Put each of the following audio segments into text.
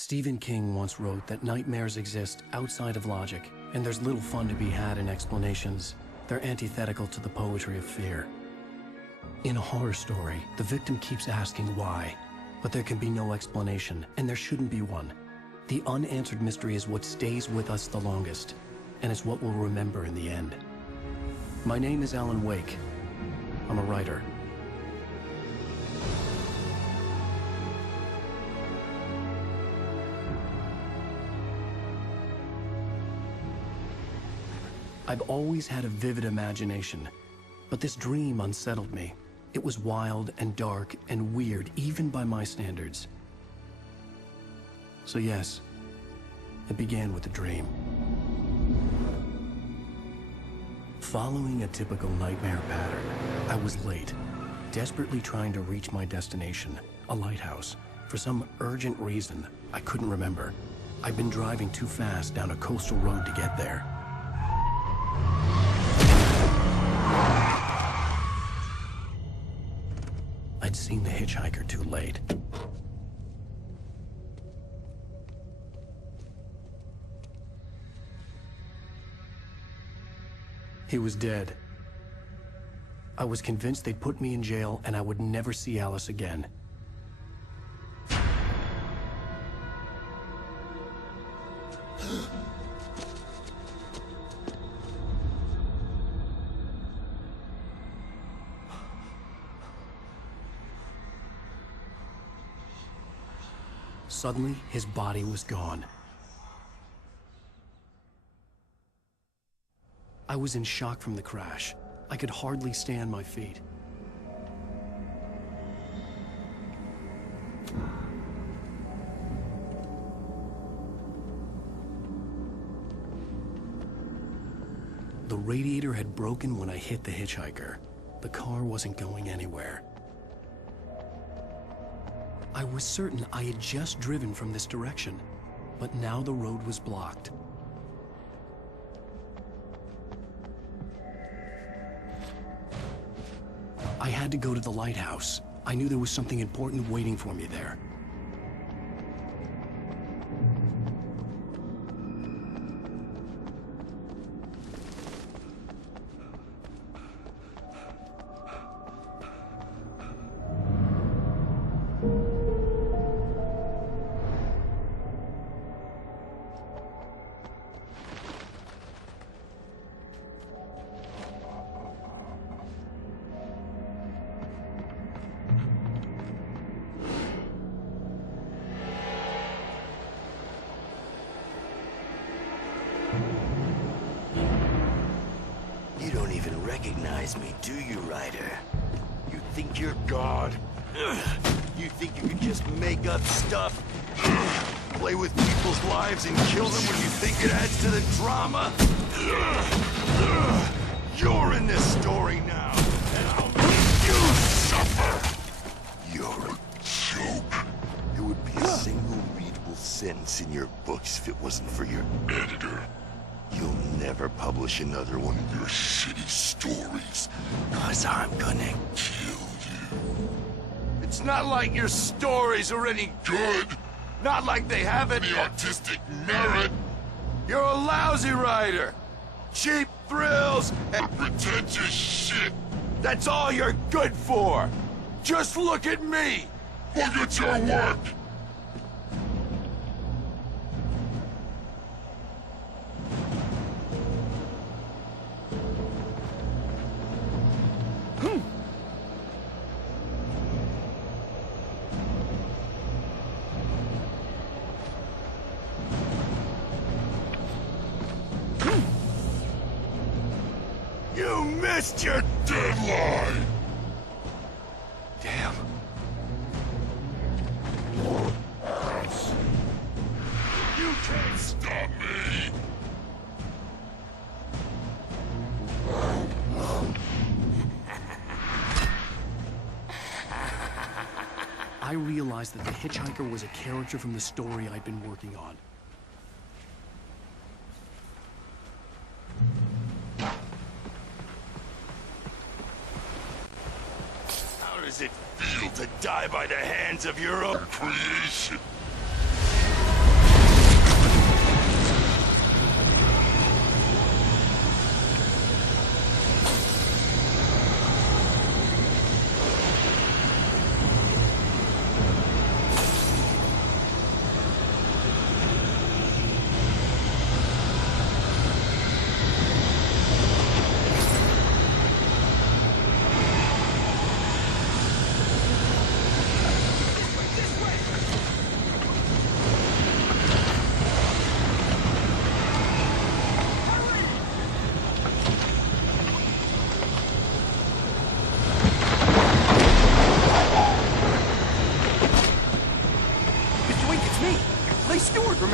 Stephen King once wrote that nightmares exist outside of logic, and there's little fun to be had in explanations. They're antithetical to the poetry of fear. In a horror story, the victim keeps asking why, but there can be no explanation, and there shouldn't be one. The unanswered mystery is what stays with us the longest, and it's what we'll remember in the end. My name is Alan Wake. I'm a writer. I've always had a vivid imagination, but this dream unsettled me. It was wild and dark and weird, even by my standards. So yes, it began with a dream. Following a typical nightmare pattern, I was late, desperately trying to reach my destination, a lighthouse. For some urgent reason, I couldn't remember. I'd been driving too fast down a coastal road to get there. I'd seen the hitchhiker too late. He was dead. I was convinced they'd put me in jail and I would never see Alice again. Suddenly, his body was gone. I was in shock from the crash. I could hardly stay on my feet. The radiator had broken when I hit the hitchhiker. The car wasn't going anywhere. I was certain I had just driven from this direction, but now the road was blocked. I had to go to the lighthouse. I knew there was something important waiting for me there. You don't even recognize me, do you, Ryder? You think you're God? You think you can just make up stuff? Play with people's lives and kill them when you think it adds to the drama? You're in this story now, and I'll make you suffer! You're a joke. It would be a single readable sentence in your books if it wasn't for your editor. You'll never publish another one of your shitty stories, 'cause I'm gonna kill you. It's not like your stories are any good. Not like they have any artistic merit. You're a lousy writer. Cheap thrills and pretentious shit. That's all you're good for. Just look at me. Look at your work. You missed your deadline! Damn. You can't stop me! I realized that the hitchhiker was a character from the story I'd been working on. How does it feel to die by the hands of your own creation?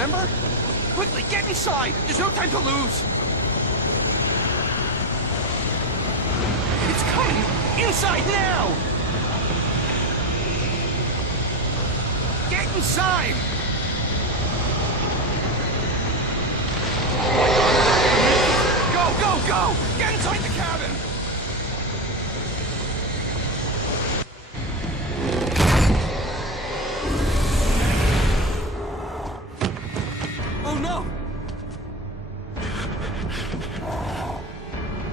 remember? Quickly, get inside! There's no time to lose! It's coming! Inside now! Get inside! Go, go, go! Get inside the cabin! Oh no!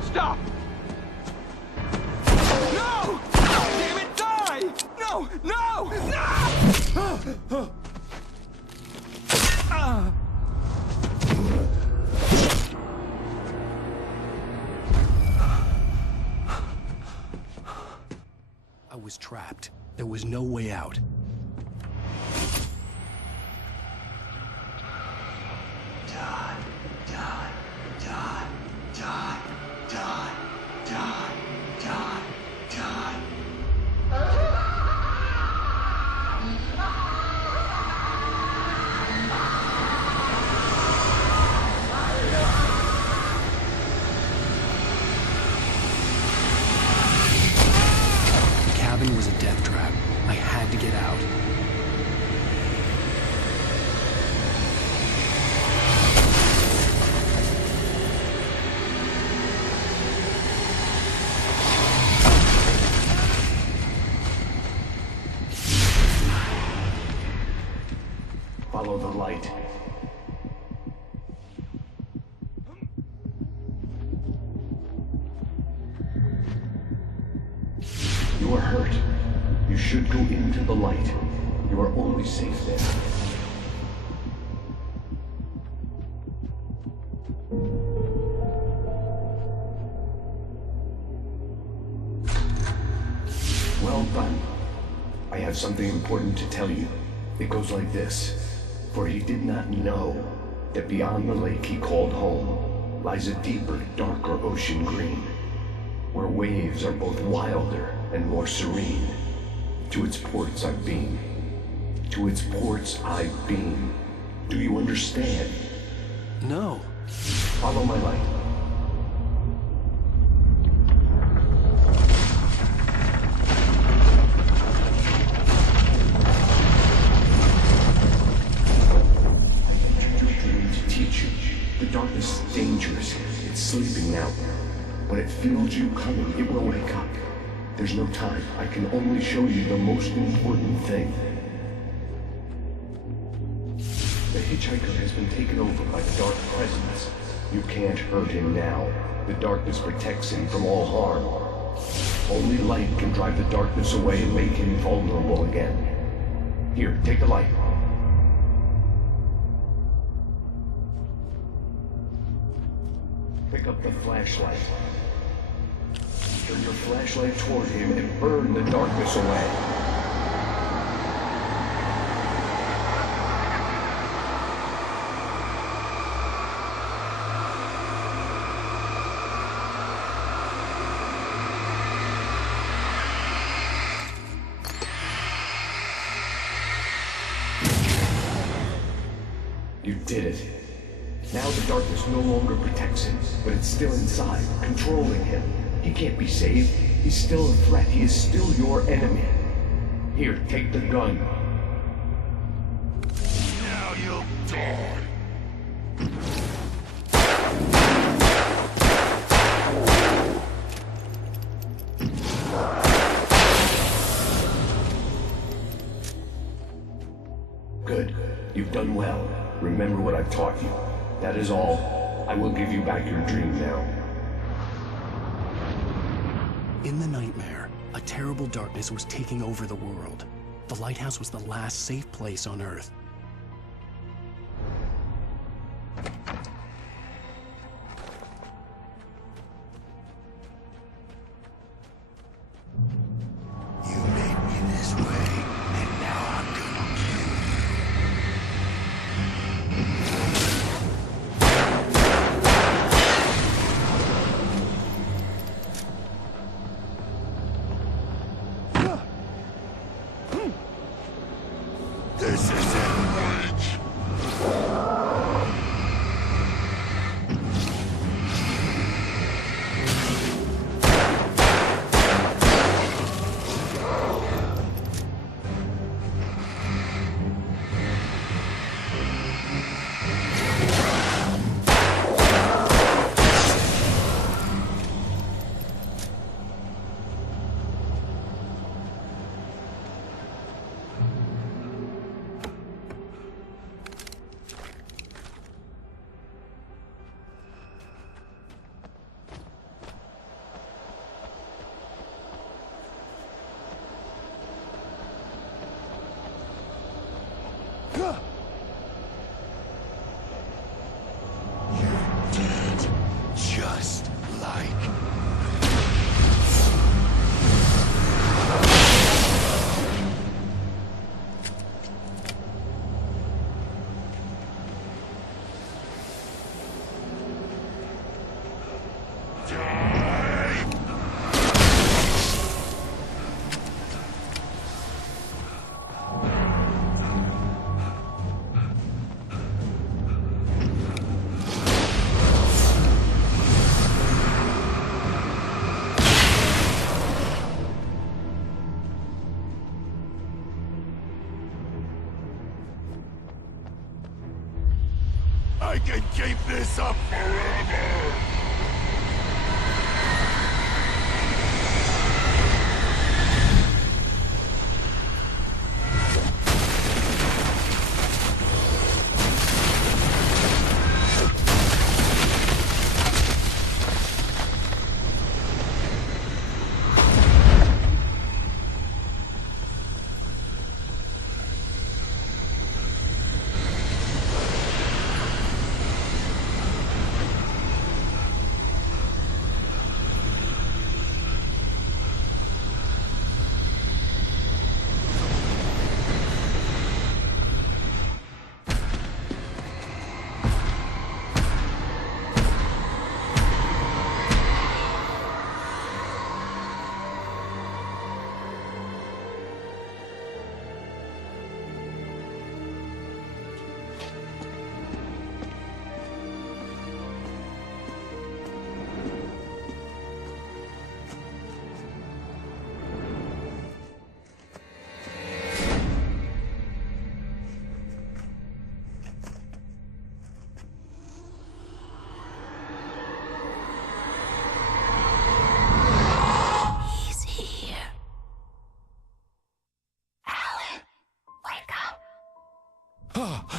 Stop! No! Damn it, die! No! No! No! I was trapped. There was no way out. Die, die, die, die, die, die, die, die. The cabin was a death trap. I had to get out. Follow the light. You are hurt. You should go into the light. You are only safe there. Well done. I have something important to tell you. It goes like this. For he did not know that beyond the lake he called home lies a deeper, darker ocean green, where waves are both wilder and more serene. To its ports I've been. To its ports I've been. Do you understand? No. Follow my light. The darkness is dangerous. It's sleeping now. When it feels you coming, it will wake up. There's no time. I can only show you the most important thing. The hitchhiker has been taken over by the dark presence. You can't hurt him now. The darkness protects him from all harm. Only light can drive the darkness away and make him vulnerable again. Here, take the light. Pick up the flashlight. Turn your flashlight toward him and burn the darkness away. You did it. Now the darkness no longer protects him, but it's still inside, controlling him. He can't be saved. He's still a threat. He is still your enemy. Here, take the gun. Now you'll die. Good. You've done well. Remember what I've taught you. That is all. I will give you back your dream now. In the nightmare, a terrible darkness was taking over the world. The lighthouse was the last safe place on Earth. You made me this way, and now I'm gonna kill you. This is it. can keep this up forever!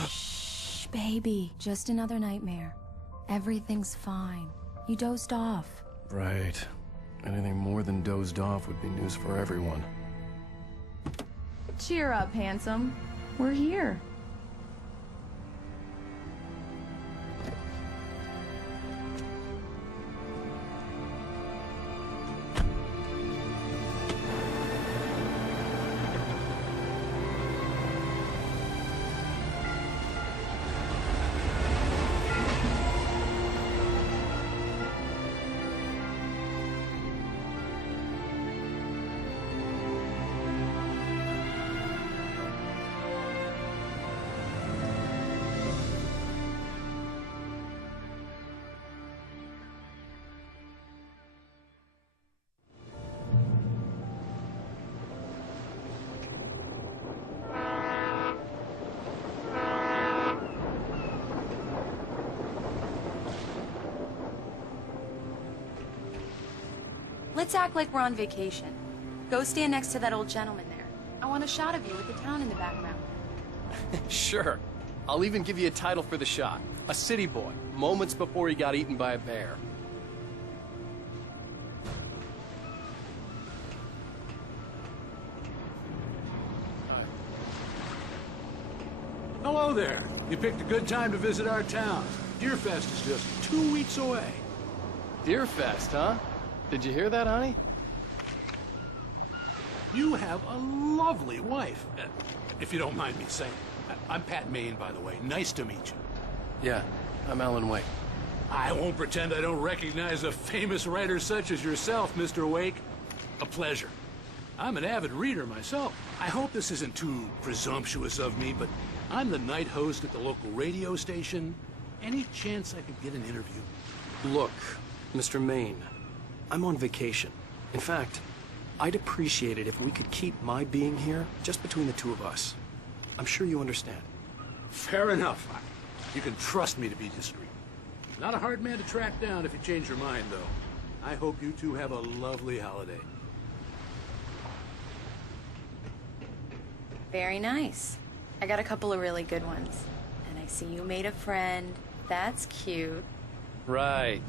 Shh, baby. Just another nightmare. Everything's fine. You dozed off. Right. Anything more than dozed off would be news for everyone. Cheer up, handsome. We're here. Let's act like we're on vacation. Go stand next to that old gentleman there. I want a shot of you with the town in the background. Sure. I'll even give you a title for the shot. A city boy, moments before he got eaten by a bear. Hello there. You picked a good time to visit our town. Deerfest is just 2 weeks away. Deerfest, huh? Did you hear that, honey? You have a lovely wife. If you don't mind me saying. I'm Pat Maine, by the way. Nice to meet you. Yeah, I'm Alan Wake. I won't pretend I don't recognize a famous writer such as yourself, Mr. Wake. A pleasure. I'm an avid reader myself. I hope this isn't too presumptuous of me, but I'm the night host at the local radio station. Any chance I could get an interview? Look, Mr. Maine, I'm on vacation. In fact, I'd appreciate it if we could keep my being here just between the two of us. I'm sure you understand. Fair enough. You can trust me to be discreet. Not a hard man to track down if you change your mind, though. I hope you two have a lovely holiday. Very nice. I got a couple of really good ones. And I see you made a friend. That's cute. Right.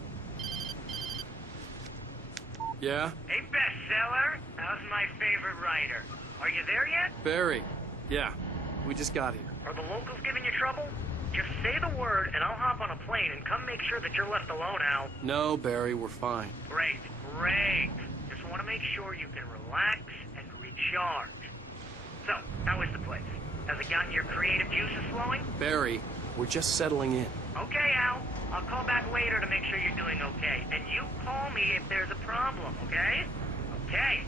Yeah? Hey, bestseller. How's my favorite writer? Are you there yet? Barry. Yeah. We just got here. Are the locals giving you trouble? Just say the word, and I'll hop on a plane and come make sure that you're left alone, Al. No, Barry, we're fine. Great, great. Just want to make sure you can relax and recharge. So, how is the place? Has it gotten your creative juices flowing? Barry, we're just settling in. Okay, Al. I'll call back later to make sure you're doing okay. And you call me if there's a problem, okay? Okay.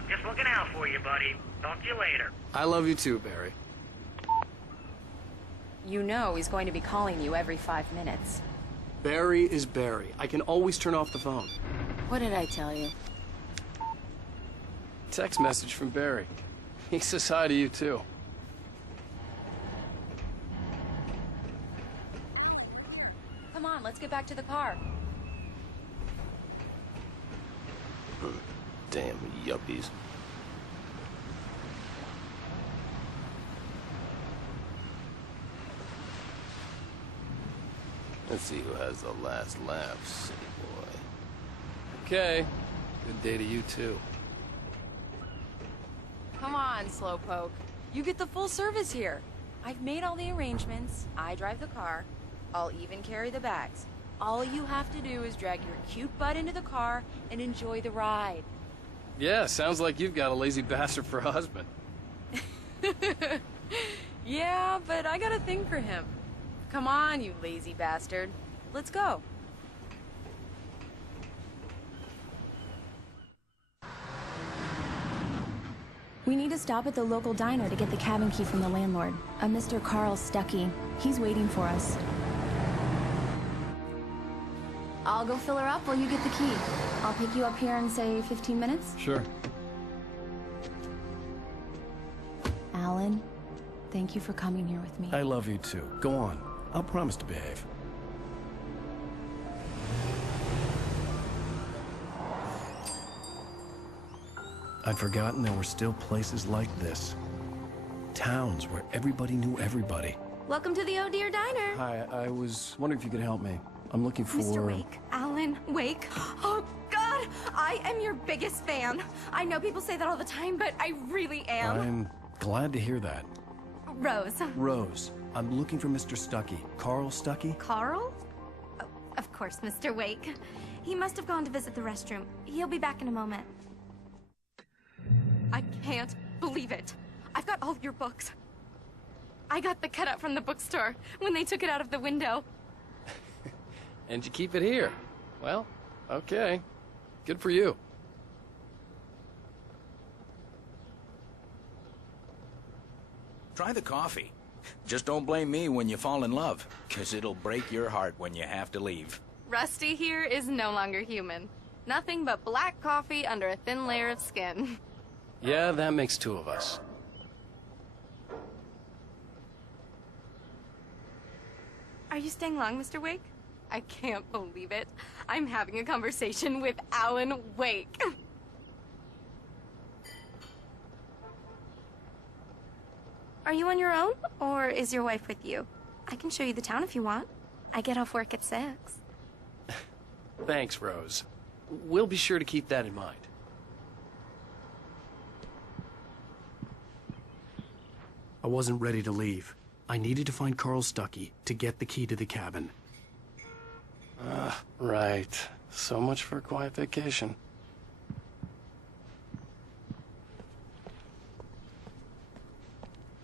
I'm just looking out for you, buddy. Talk to you later. I love you too, Barry. You know he's going to be calling you every 5 minutes. Barry is Barry. I can always turn off the phone. What did I tell you? Text message from Barry. He says hi to you too. Come on, let's get back to the car. Damn yuppies. Let's see who has the last laugh, city boy. Okay. Good day to you, too. Come on, Slowpoke. You get the full service here. I've made all the arrangements. I drive the car. I'll even carry the bags. All you have to do is drag your cute butt into the car and enjoy the ride. Yeah, sounds like you've got a lazy bastard for a husband. Yeah, but I got a thing for him. Come on, you lazy bastard. Let's go. We need to stop at the local diner to get the cabin key from the landlord, a Mr. Carl Stuckey. He's waiting for us. I'll go fill her up while you get the key. I'll pick you up here in, say, 15 minutes? Sure. Alan, thank you for coming here with me. I love you too. Go on. I'll promise to behave. I'd forgotten there were still places like this. Towns where everybody knew everybody. Welcome to the Oh Dear Diner. Hi, I was wondering if you could help me. I'm looking for... Mr. Wake. Alan Wake. Oh, God! I am your biggest fan. I know people say that all the time, but I really am. I'm glad to hear that. Rose. Rose, I'm looking for Mr. Stuckey. Carl Stuckey? Carl? Oh, of course, Mr. Wake. He must have gone to visit the restroom. He'll be back in a moment. I can't believe it. I've got all your books. I got the cutout from the bookstore when they took it out of the window. And you keep it here. Well, okay. Good for you. Try the coffee. Just don't blame me when you fall in love, 'cause it'll break your heart when you have to leave. Rusty here is no longer human. Nothing but black coffee under a thin layer of skin. Yeah, that makes two of us. Are you staying long, Mr. Wake? I can't believe it. I'm having a conversation with Alan Wake. Are you on your own, or is your wife with you? I can show you the town if you want. I get off work at 6. Thanks, Rose. We'll be sure to keep that in mind. I wasn't ready to leave. I needed to find Carl Stuckey to get the key to the cabin. Right. So much for a quiet vacation.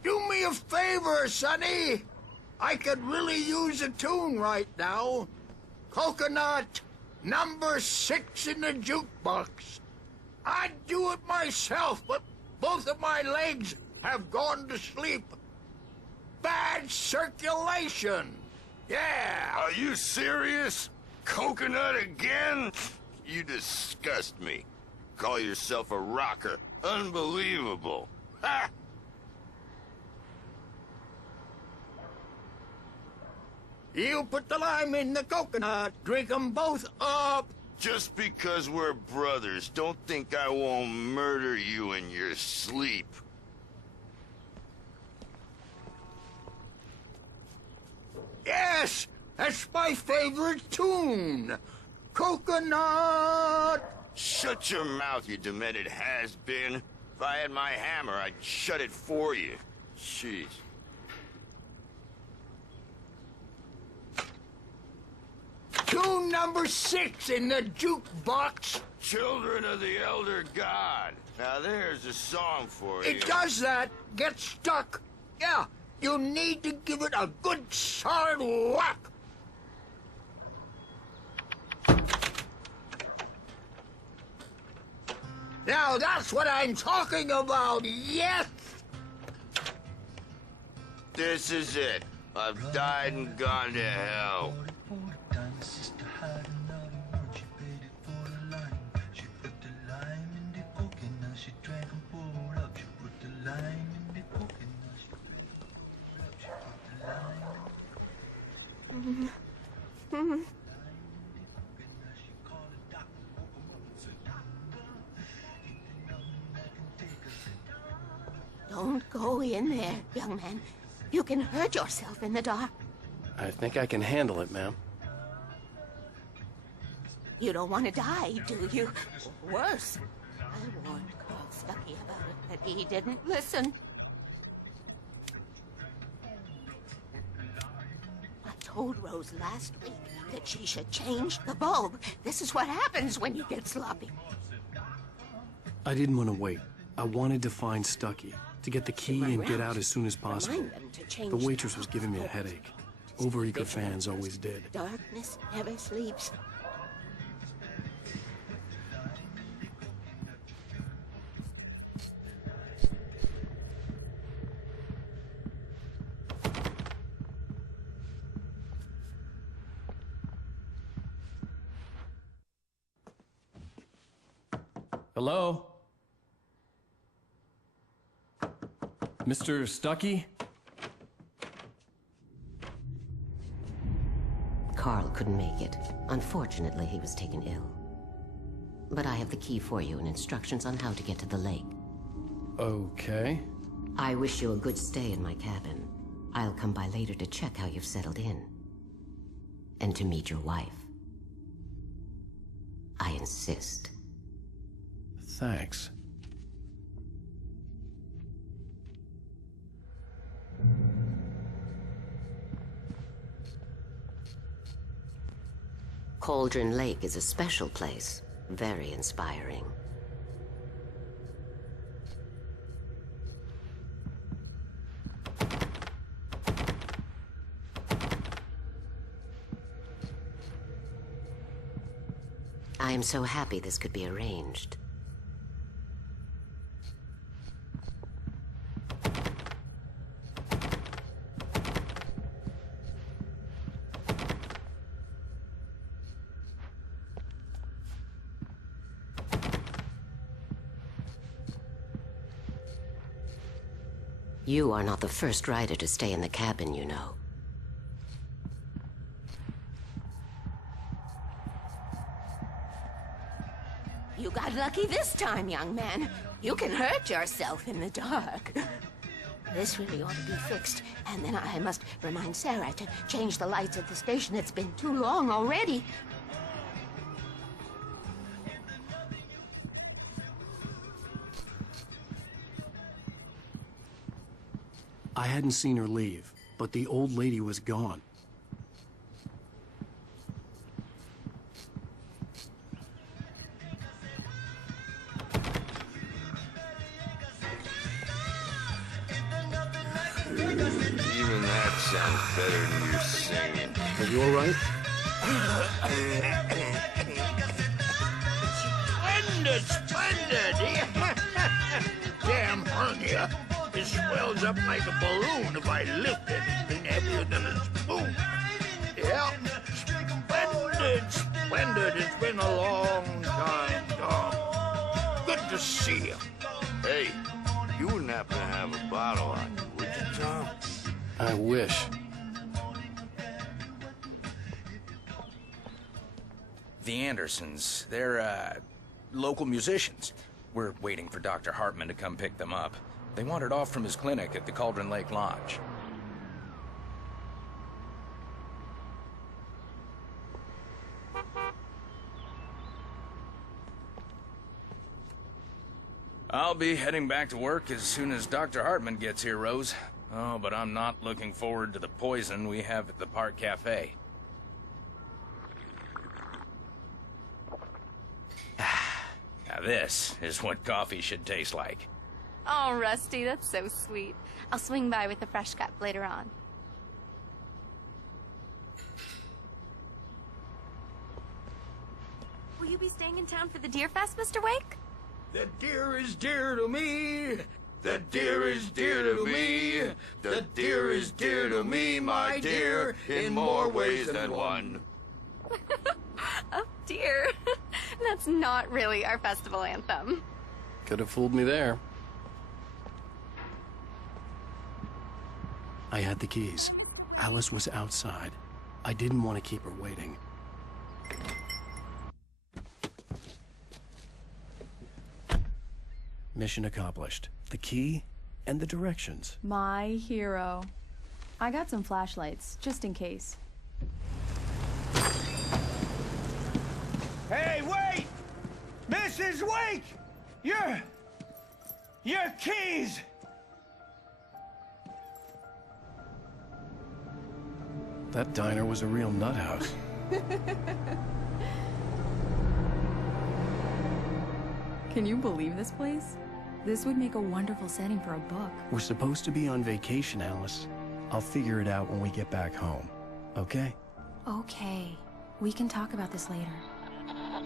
Do me a favor, Sonny. I could really use a tune right now. Coconut, number 6 in the jukebox. I'd do it myself, but both of my legs have gone to sleep. Bad circulation. Yeah. Are you serious? Coconut again? You disgust me. Call yourself a rocker. Unbelievable. Ha! You put the lime in the coconut. Drink 'em both up. Just because we're brothers, don't think I won't murder you in your sleep. Yes, that's my favorite tune. Coconut. Shut your mouth, you demented has-been. If I had my hammer, I'd shut it for you. Jeez. Tune number 6 in the jukebox. Children of the Elder God. Now there's a song for you. It does that. Get stuck. Yeah, you need to give it a good solid whack. Now that's what I'm talking about, yes! This is it. I've died and gone to hell. Don't go in there, young man. You can hurt yourself in the dark. I think I can handle it, ma'am. You don't want to die, do you? Worse. I warned Carl Stuckey about it, but he didn't listen. I told Rose last week that she should change the bulb. This is what happens when you get sloppy. I didn't want to wait. I wanted to find Stuckey, to get the key and get out as soon as possible. The waitress was giving me a headache. Overeager fans always did. Darkness never sleeps. Hello? Mr. Stuckey? Carl couldn't make it. Unfortunately, he was taken ill. But I have the key for you and instructions on how to get to the lake. Okay. I wish you a good stay in my cabin. I'll come by later to check how you've settled in. And to meet your wife. I insist. Thanks. Cauldron Lake is a special place. Very inspiring. I am so happy this could be arranged. You are not the first rider to stay in the cabin, you know. You got lucky this time, young man. You can hurt yourself in the dark. This really ought to be fixed, and then I must remind Sarah to change the lights at the station. It's been too long already. I hadn't seen her leave, but the old lady was gone. Even that sounds better than your singing. Are you all right? Splendid! Damn hernia. It swells up like a balloon if I lift anything heavier than a spoon. Yeah, splendid. It's been a long time, Tom. Good to see you. Hey, you wouldn't happen to have a bottle on you, would you, Tom? I wish. The Andersons, they're, local musicians. We're waiting for Dr. Hartman to come pick them up. They wandered off from his clinic at the Cauldron Lake Lodge. I'll be heading back to work as soon as Dr. Hartman gets here, Rose. Oh, but I'm not looking forward to the poison we have at the Park Cafe. Now this is what coffee should taste like. Oh, Rusty, that's so sweet. I'll swing by with a fresh cup later on. Will you be staying in town for the Deer Fest, Mr. Wake? The deer is dear to me. The deer is dear to me. The deer is dear to me, my dear, in more ways than one. Oh, dear. That's not really our festival anthem. Could have fooled me there. I had the keys. Alice was outside. I didn't want to keep her waiting. Mission accomplished. The key and the directions. My hero. I got some flashlights, just in case. Hey, wait! Mrs. Wake! Your keys! That diner was a real nut house. Can you believe this place? This would make a wonderful setting for a book. We're supposed to be on vacation, Alice. I'll figure it out when we get back home. Okay? Okay. We can talk about this later.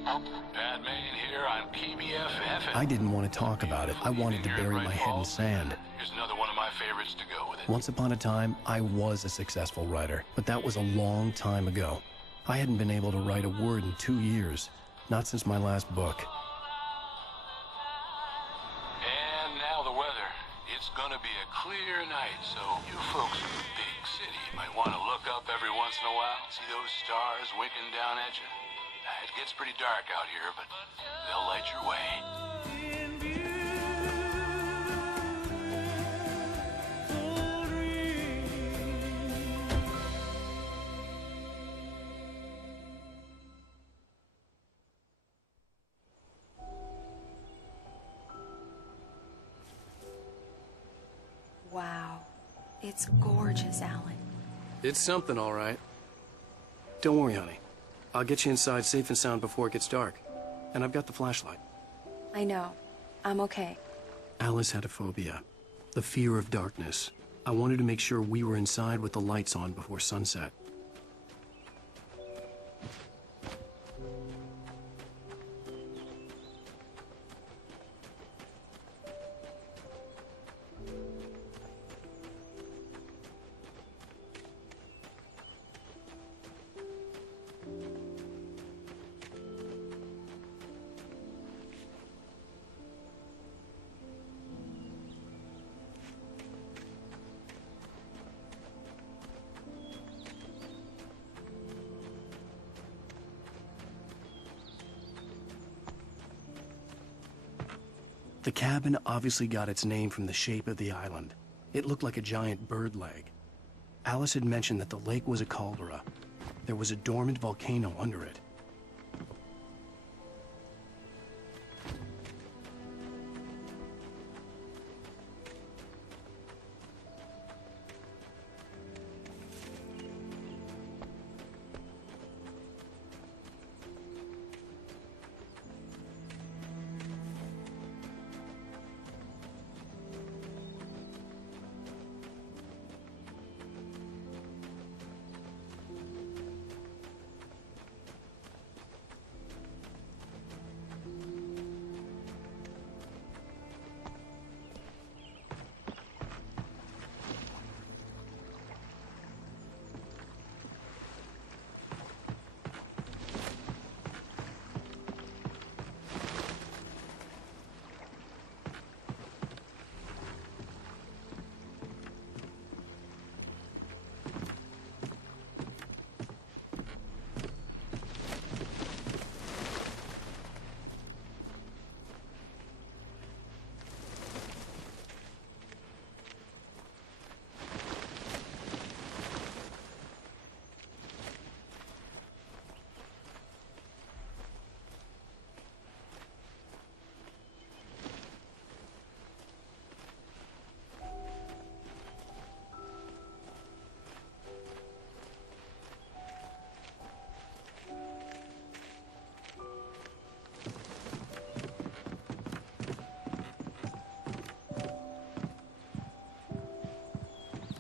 Batman here on PBFF. I didn't want to talk about it. I wanted to bury my head in sand. Here's another one of my favorites to go with it. Once upon a time, I was a successful writer, but that was a long time ago. I hadn't been able to write a word in 2 years. Not since my last book. And now the weather. It's gonna be a clear night, so you folks in the big city might want to look up every once in a while, see those stars winking down at you. It gets pretty dark out here, but they'll light your way. Wow. It's gorgeous, Alan. It's something, all right. Don't worry, honey. I'll get you inside safe and sound before it gets dark. And I've got the flashlight. I know. I'm okay. Alice had a phobia. The fear of darkness. I wanted to make sure we were inside with the lights on before sunset. The cabin obviously got its name from the shape of the island. It looked like a giant bird leg. Alice had mentioned that the lake was a caldera. There was a dormant volcano under it.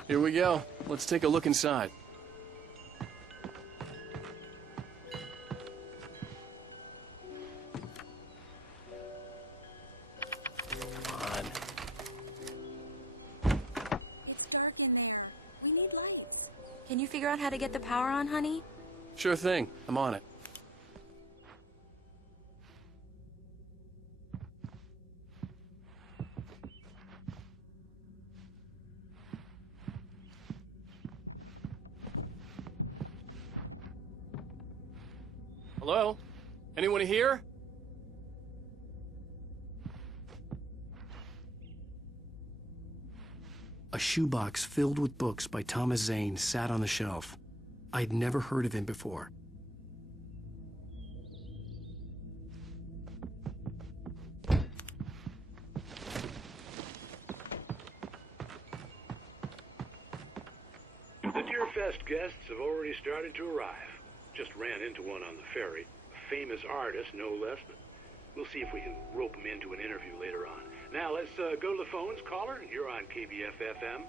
Here we go. Let's take a look inside. It's dark in there. We need lights. Can you figure out how to get the power on, honey? Sure thing. I'm on it. Hello? Anyone here? A shoebox filled with books by Thomas Zane sat on the shelf. I'd never heard of him before. The Deer Fest guests have already started to arrive. Just ran into one on the ferry. A famous artist, no less, but we'll see if we can rope him into an interview later on. Now, let's go to the phones. Caller, you're on KBF-FM.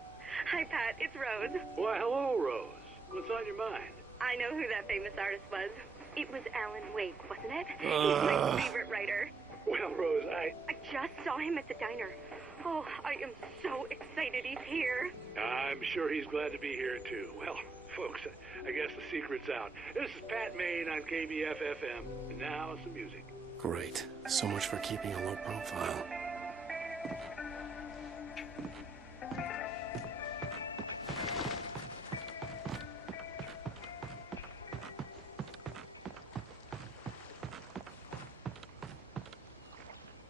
Hi, Pat. It's Rose. Why, hello, Rose. What's on your mind? I know who that famous artist was. It was Alan Wake, wasn't it? He's my favorite writer. Well, Rose, I just saw him at the diner. Oh, I am so excited he's here. I'm sure he's glad to be here, too. Well, folks, I guess the secret's out. This is Pat Maine on KBF-FM. And now, some music. Great. So much for keeping a low profile.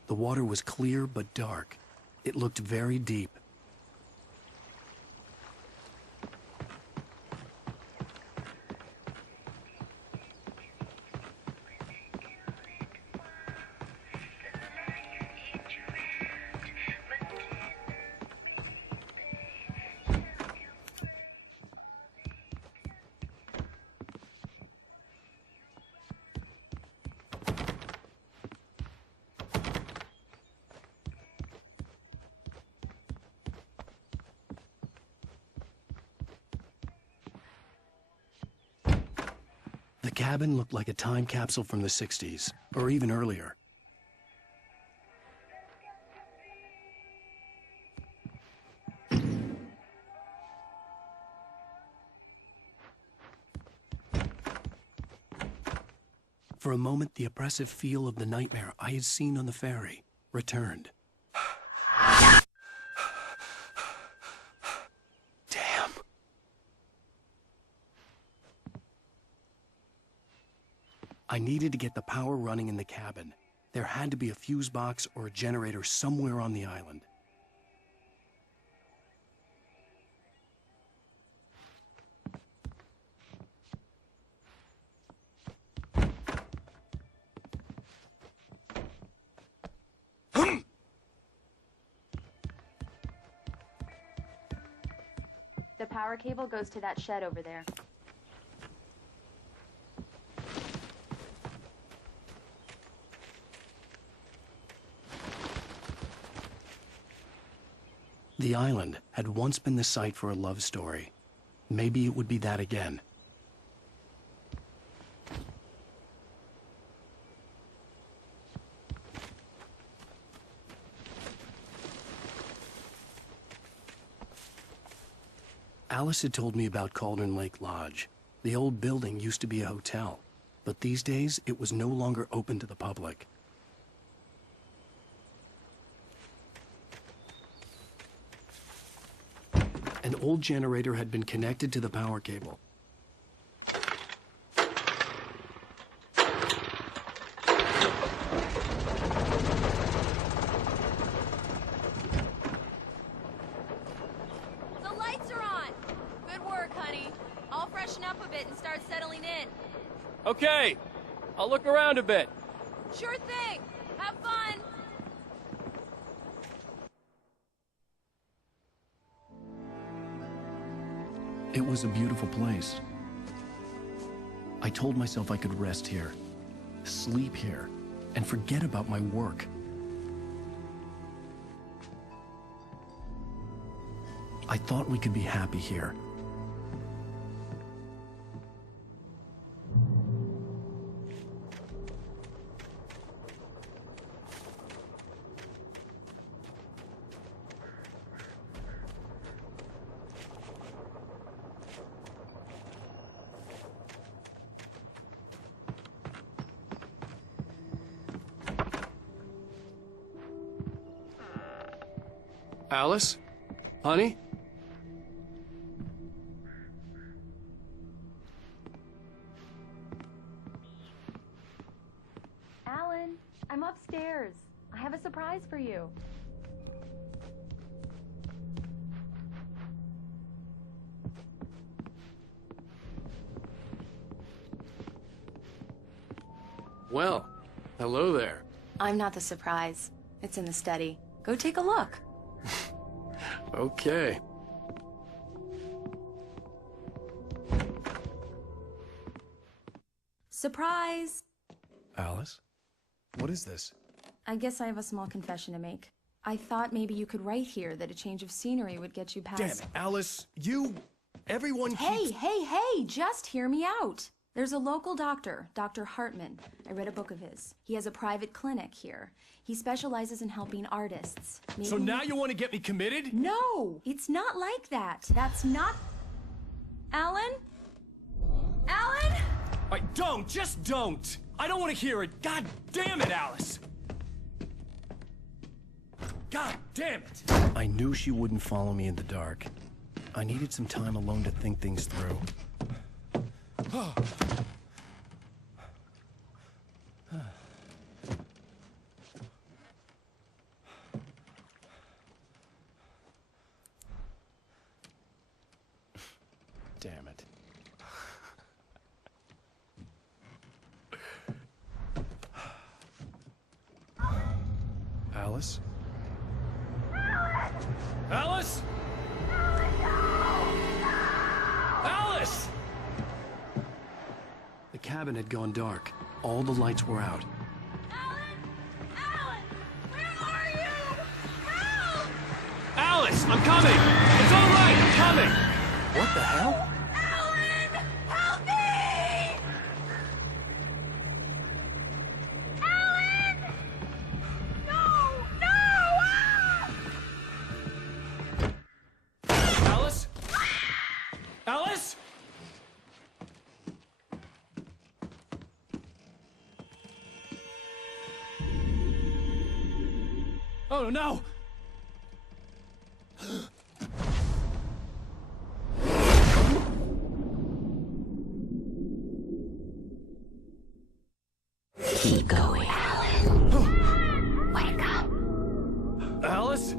The water was clear but dark. It looked very deep. The cabin looked like a time capsule from the 60s, or even earlier. For a moment, the oppressive feel of the nightmare I had seen on the ferry returned. Damn. I needed to get the power running in the cabin. There had to be a fuse box or a generator somewhere on the island. The power cable goes to that shed over there. The island had once been the site for a love story. Maybe it would be that again. Alice had told me about Cauldron Lake Lodge. The old building used to be a hotel, but these days it was no longer open to the public. An old generator had been connected to the power cable. The lights are on! Good work, honey. I'll freshen up a bit and start settling in. Okay, I'll look around a bit. Sure thing! Have fun! It was a beautiful place. I told myself I could rest here, sleep here, and forget about my work. I thought we could be happy here. Alice? Honey? Alan, I'm upstairs. I have a surprise for you. Well, hello there. I'm not the surprise. It's in the study. Go take a look. Okay. Surprise! Alice? What is this? I guess I have a small confession to make. I thought maybe you could write here that a change of scenery would get you past... Damn it, Alice, everyone keeps... Hey, just hear me out. There's a local doctor, Dr. Hartman. I read a book of his. He has a private clinic here. He specializes in helping artists. Maybe... So now you want to get me committed? No, it's not like that. That's not... Alan? Alan? Just don't! I don't want to hear it. God damn it, Alice! God damn it! I knew she wouldn't follow me in the dark. I needed some time alone to think things through. Damn it. Alice? Alice? Alice! The cabin had gone dark. All the lights were out. Alice, I'm coming! It's all right, I'm coming! What the hell? Alan! Help me! Alan! No! No! Alice? Alice? Oh no! Keep going, Alan. Wake up. Alice?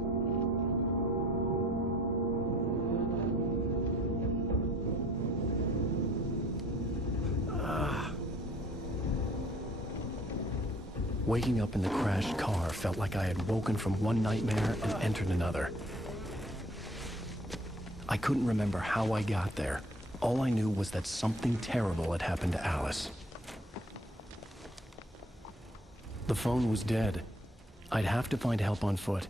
Waking up in the crashed car felt like I had woken from one nightmare and entered another. I couldn't remember how I got there. All I knew was that something terrible had happened to Alice. The phone was dead. I'd have to find help on foot.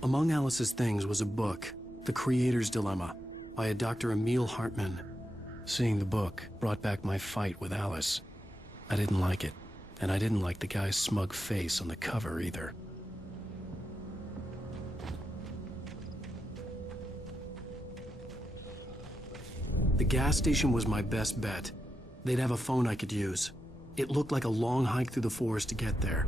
Among Alice's things was a book, The Creator's Dilemma, by a Dr. Emil Hartman. Seeing the book brought back my fight with Alice. I didn't like it, and I didn't like the guy's smug face on the cover either. The gas station was my best bet. They'd have a phone I could use. It looked like a long hike through the forest to get there.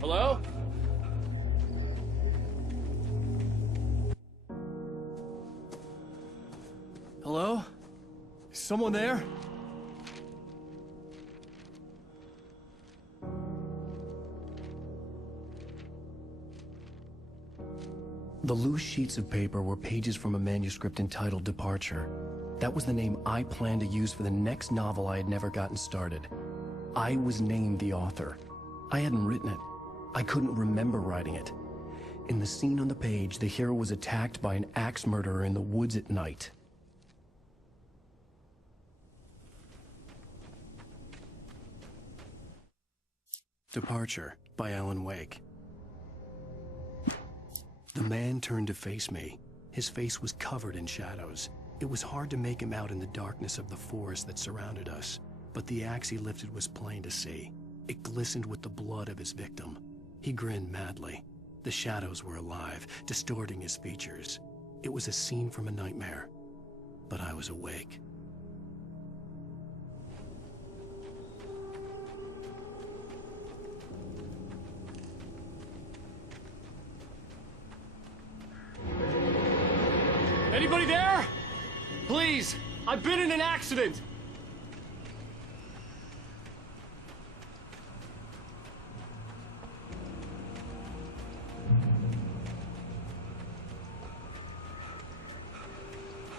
Hello? Hello? Is someone there? The loose sheets of paper were pages from a manuscript entitled Departure. That was the name I planned to use for the next novel I had never gotten started. I was named the author. I hadn't written it. I couldn't remember writing it. In the scene on the page, the hero was attacked by an axe murderer in the woods at night. Departure by Alan Wake. The man turned to face me. His face was covered in shadows. It was hard to make him out in the darkness of the forest that surrounded us, but the axe he lifted was plain to see. It glistened with the blood of his victim. He grinned madly. The shadows were alive, distorting his features. It was a scene from a nightmare, but I was awake. Anybody there? Please, I've been in an accident.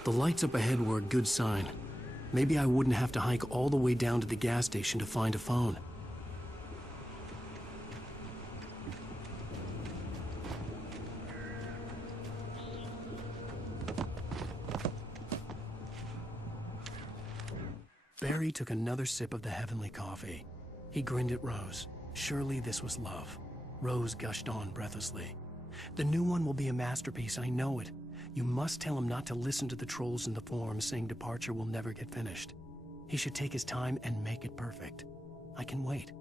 The lights up ahead were a good sign. Maybe I wouldn't have to hike all the way down to the gas station to find a phone. Barry took another sip of the heavenly coffee. He grinned at Rose. Surely this was love. Rose gushed on breathlessly. The new one will be a masterpiece, I know it. You must tell him not to listen to the trolls in the forums saying Departure will never get finished. He should take his time and make it perfect. I can wait.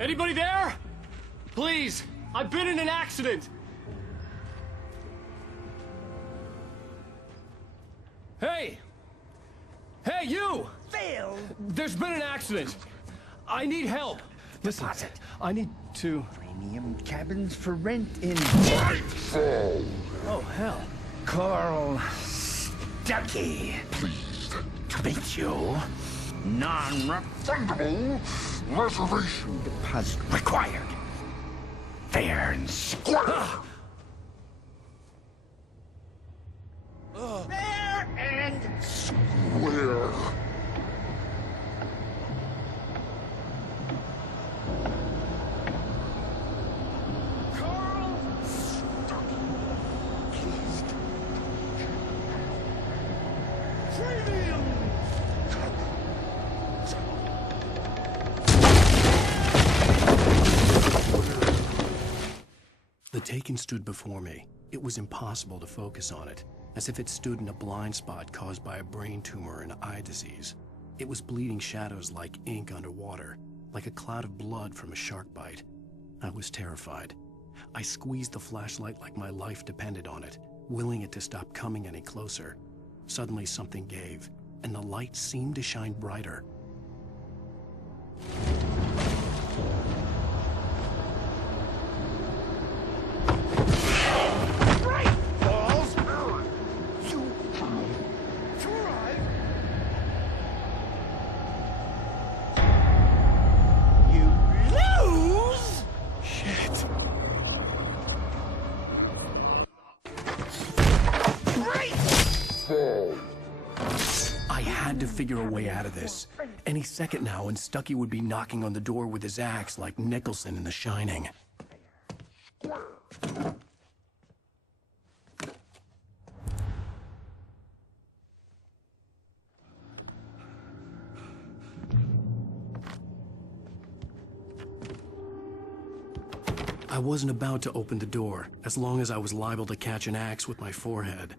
Anybody there? Please, I've been in an accident. Hey! Hey, you! Phil! There's been an accident. I need help. Listen, I need to... Premium cabins for rent in... Oh, hell. Carl Stuckey. Pleased to meet you. Non-refundable reservation deposit required. Fair and square. Fair and square. Carl Stuckey. Pleased. Premium. The Taken stood before me. It was impossible to focus on it, as if it stood in a blind spot caused by a brain tumor and eye disease. It was bleeding shadows like ink underwater, like a cloud of blood from a shark bite. I was terrified. I squeezed the flashlight like my life depended on it, willing it to stop coming any closer. Suddenly something gave, and the light seemed to shine brighter. I had to figure a way out of this. Any second now, and Stuckey would be knocking on the door with his axe like Nicholson in The Shining. I wasn't about to open the door, as long as I was liable to catch an axe with my forehead.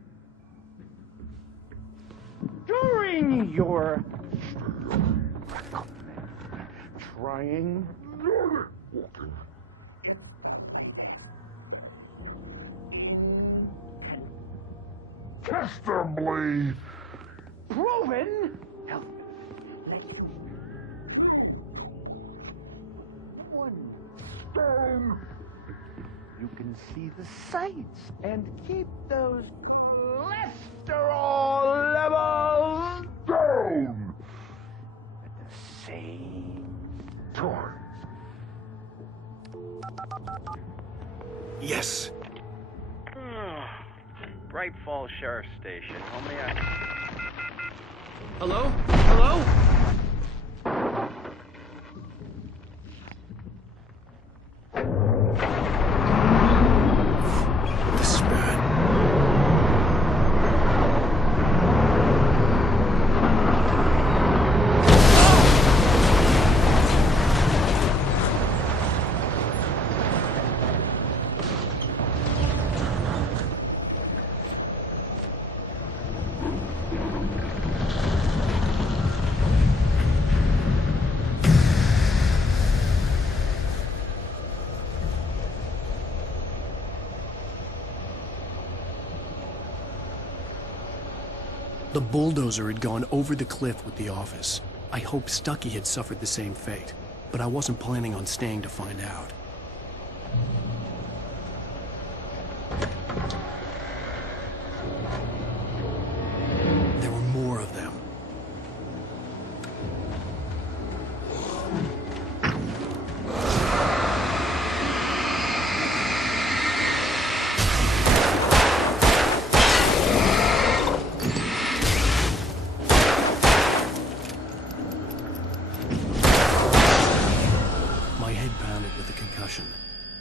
During your trying, testably proven help let you one stone. You can see the sights and keep those cholesterol levels down at the same time. Yes. Bright Falls Sheriff Station. How may I... Hello? Hello? The bulldozer had gone over the cliff with the office. I hoped Stucky had suffered the same fate, but I wasn't planning on staying to find out. There were more of them.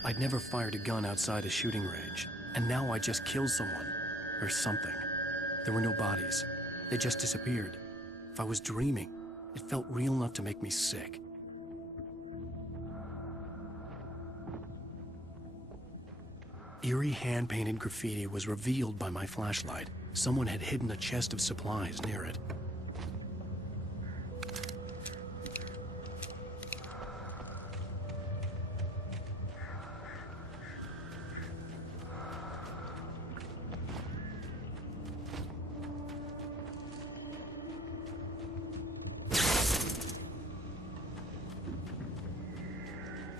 I'd never fired a gun outside a shooting range, and now I just killed someone. Or something. There were no bodies. They just disappeared. If I was dreaming, it felt real enough to make me sick. Eerie hand-painted graffiti was revealed by my flashlight. Someone had hidden a chest of supplies near it.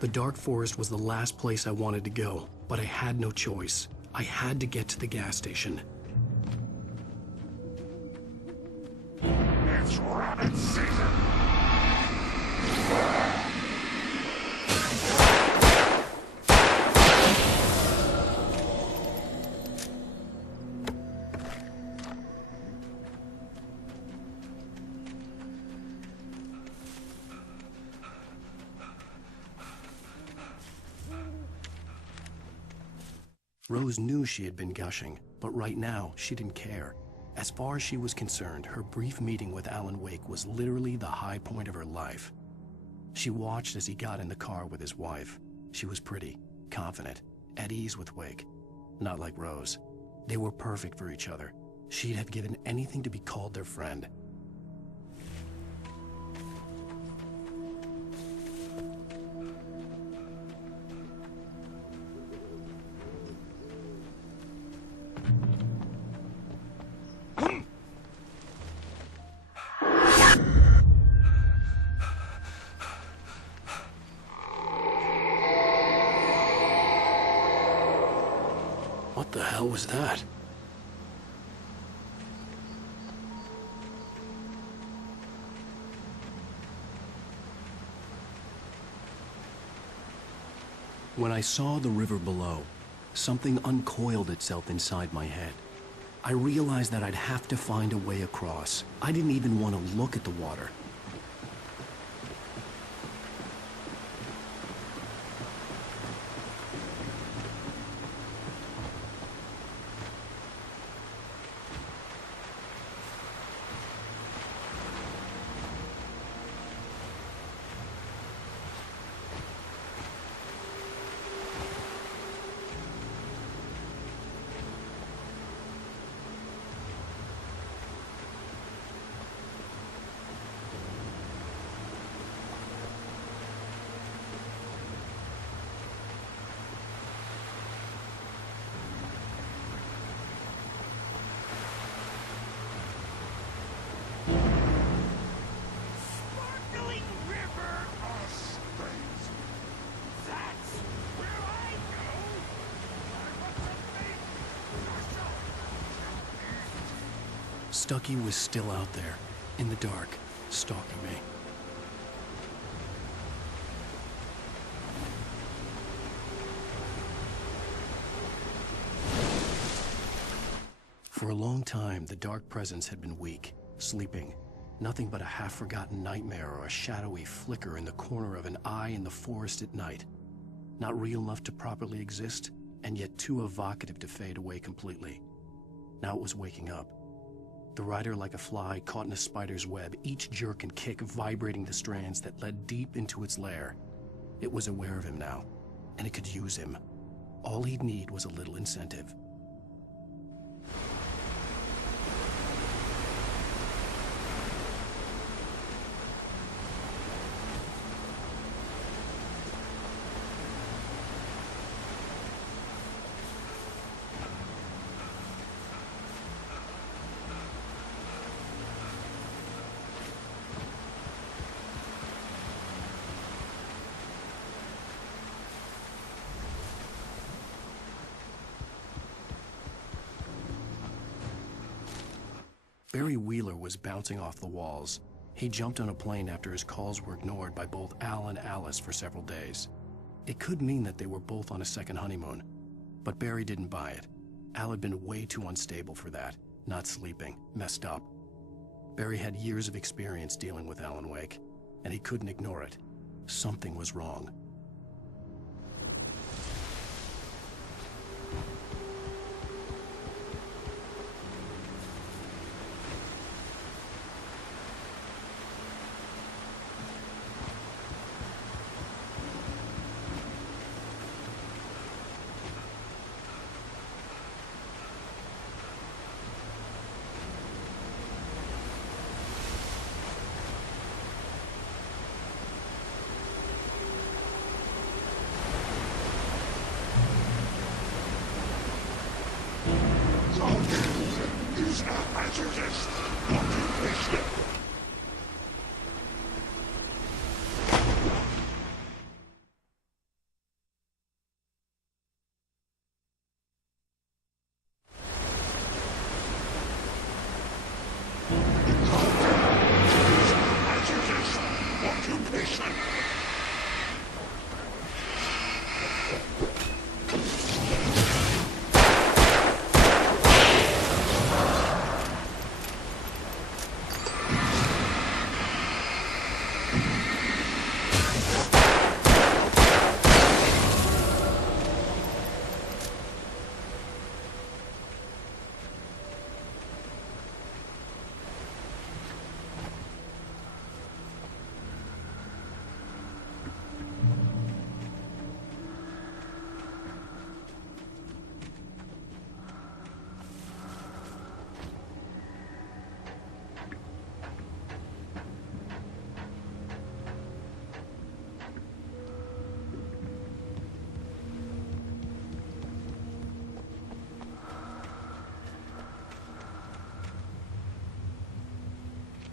The dark forest was the last place I wanted to go, but I had no choice. I had to get to the gas station. It's rabbit season! Rose knew she had been gushing, but right now, she didn't care. As far as she was concerned, her brief meeting with Alan Wake was literally the high point of her life. She watched as he got in the car with his wife. She was pretty, confident, at ease with Wake. Not like Rose. They were perfect for each other. She'd have given anything to be called their friend. What the hell was that? When I saw the river below, something uncoiled itself inside my head. I realized that I'd have to find a way across. I didn't even want to look at the water. Stucky was still out there, in the dark, stalking me. For a long time, the dark presence had been weak, sleeping. Nothing but a half-forgotten nightmare or a shadowy flicker in the corner of an eye in the forest at night. Not real enough to properly exist, and yet too evocative to fade away completely. Now it was waking up. The rider like a fly caught in a spider's web, each jerk and kick vibrating the strands that led deep into its lair. It was aware of him now, and it could use him. All he'd need was a little incentive. Barry Wheeler was bouncing off the walls. He jumped on a plane after his calls were ignored by both Al and Alice for several days. It could mean that they were both on a second honeymoon, but Barry didn't buy it. Al had been way too unstable for that, not sleeping, messed up. Barry had years of experience dealing with Alan Wake, and he couldn't ignore it. Something was wrong.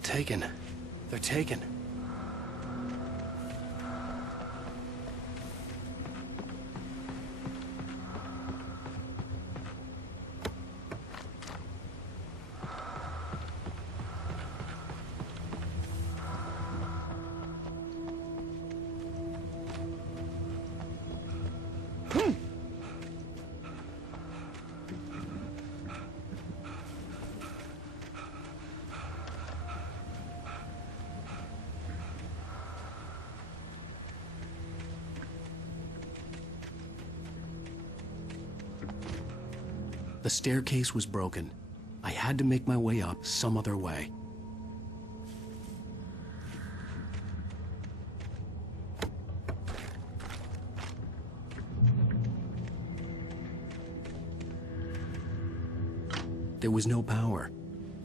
Taken. They're taken. The staircase was broken. I had to make my way up some other way. There was no power.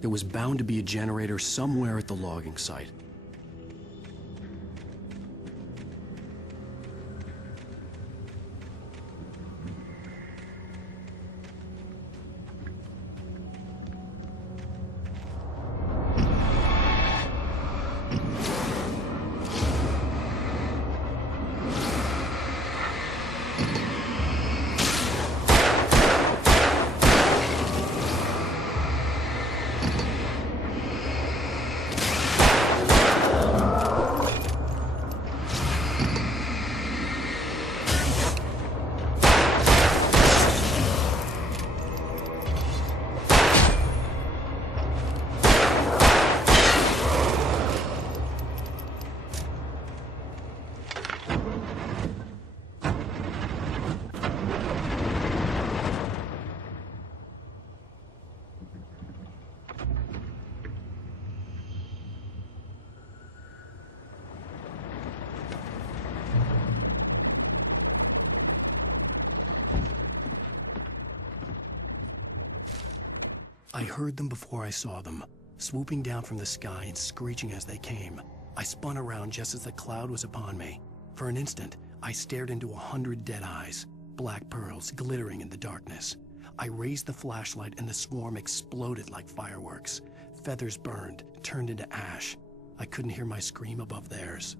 There was bound to be a generator somewhere at the logging site. I heard them before I saw them, swooping down from the sky and screeching as they came. I spun around just as the cloud was upon me. For an instant, I stared into 100 dead eyes, black pearls glittering in the darkness. I raised the flashlight and the swarm exploded like fireworks. Feathers burned, turned into ash. I couldn't hear my scream above theirs.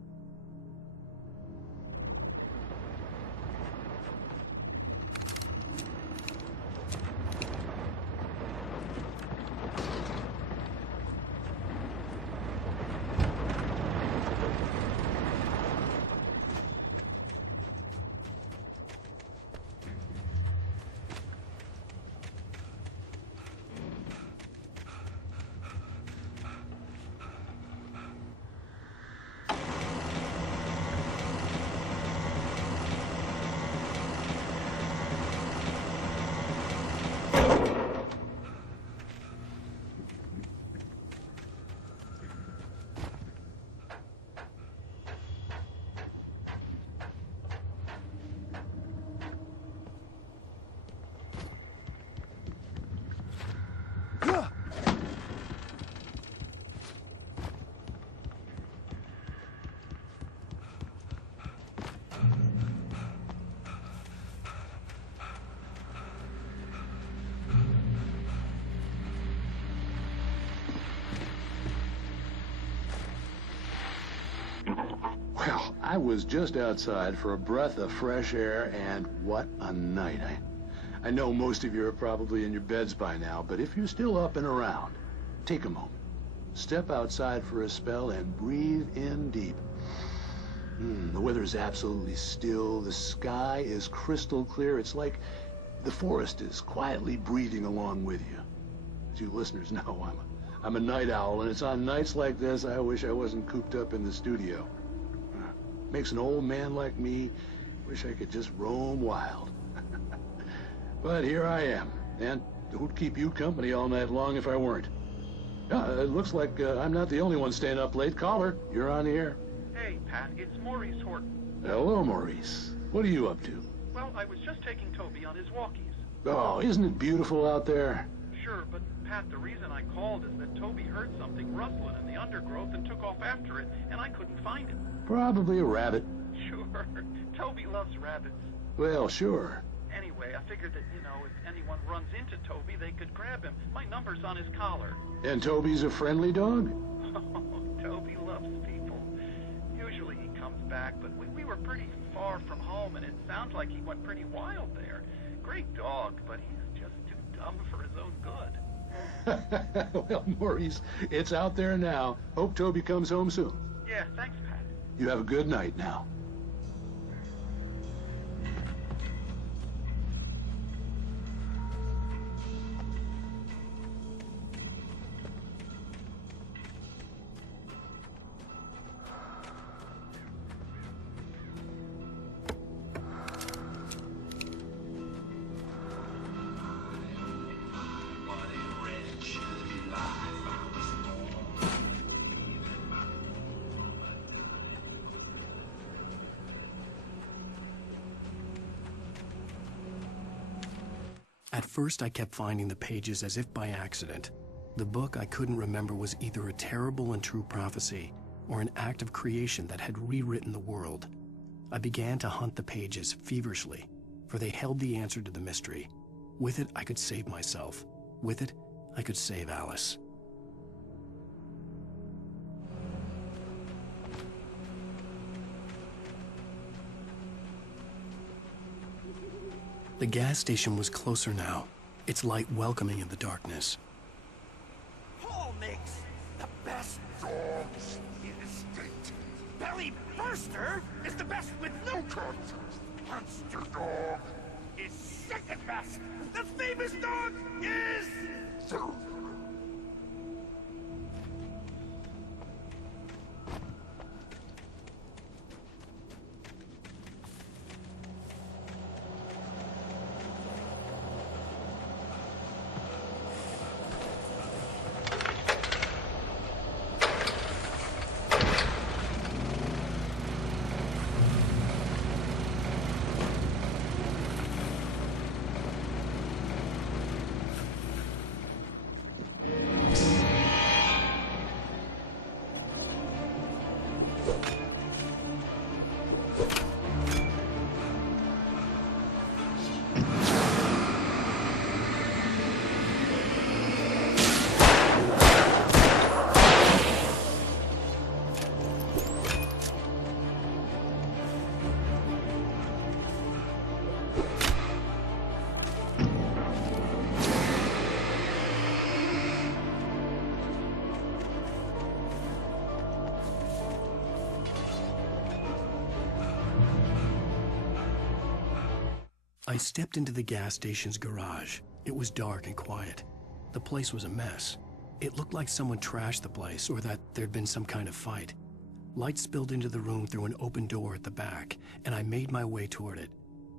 I was just outside for a breath of fresh air, and what a night. I know most of you are probably in your beds by now, but if you're still up and around, take a moment. Step outside for a spell and breathe in deep. The weather is absolutely still. The sky is crystal clear. It's like the forest is quietly breathing along with you. As you listeners know, I'm a night owl, and it's on nights like this I wish I wasn't cooped up in the studio. Makes an old man like me wish I could just roam wild. But here I am, and who'd keep you company all night long if I weren't? It looks like I'm not the only one staying up late. Caller, you're on the air. Hey, Pat, it's Maurice Horton. Hello, Maurice. What are you up to? Well, I was just taking Toby on his walkies. Oh, isn't it beautiful out there? Sure, but Pat, the reason I called is that Toby heard something rustling in the undergrowth and took off after it, and I couldn't find it. Probably a rabbit. Sure. Toby loves rabbits. Well, sure. Anyway, I figured that, if anyone runs into Toby, they could grab him. My number's on his collar. And Toby's a friendly dog? Oh, Toby loves people. Usually he comes back, but we were pretty far from home, and it sounds like he went pretty wild there. Great dog, but he's just too dumb for his own good. Well, Maurice, it's out there now. Hope Toby comes home soon. Yeah, thanks, Pat. You have a good night now. At first, I kept finding the pages as if by accident. The book I couldn't remember was either a terrible and true prophecy or an act of creation that had rewritten the world. I began to hunt the pages feverishly, for they held the answer to the mystery. With it, I could save myself. With it, I could save Alice. The gas station was closer now, its light welcoming in the darkness. Paul makes the best dogs in the state. Belly Burster is the best with no contest. Monster Dog is second best. The famous dog is third. I stepped into the gas station's garage. It was dark and quiet. The place was a mess. It looked like someone trashed the place or that there'd been some kind of fight. Light spilled into the room through an open door at the back, and I made my way toward it.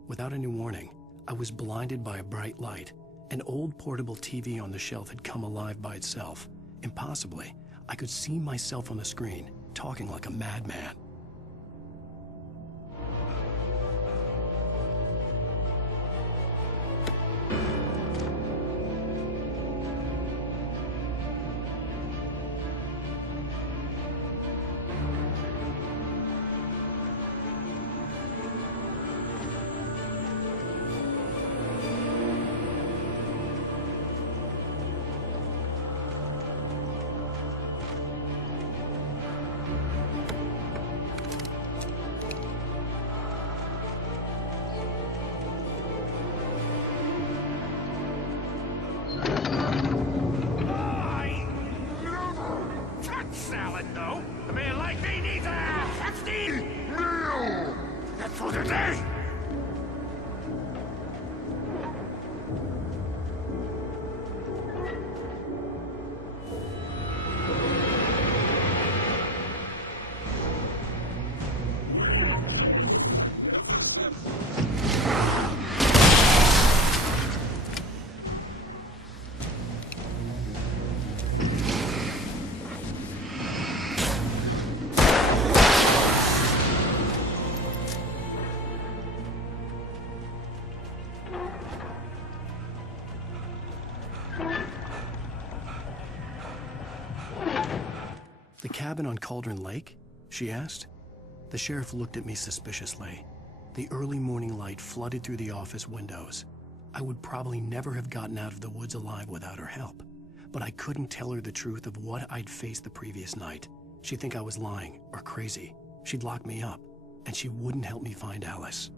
Without any warning, I was blinded by a bright light. An old portable TV on the shelf had come alive by itself. Impossibly, I could see myself on the screen, talking like a madman. salad, though. A man like me needs a hefty meal. That's for the day. The cabin on Cauldron Lake? She asked. The sheriff looked at me suspiciously. The early morning light flooded through the office windows. I would probably never have gotten out of the woods alive without her help, but I couldn't tell her the truth of what I'd faced the previous night. She'd think I was lying or crazy. She'd lock me up, and she wouldn't help me find Alice.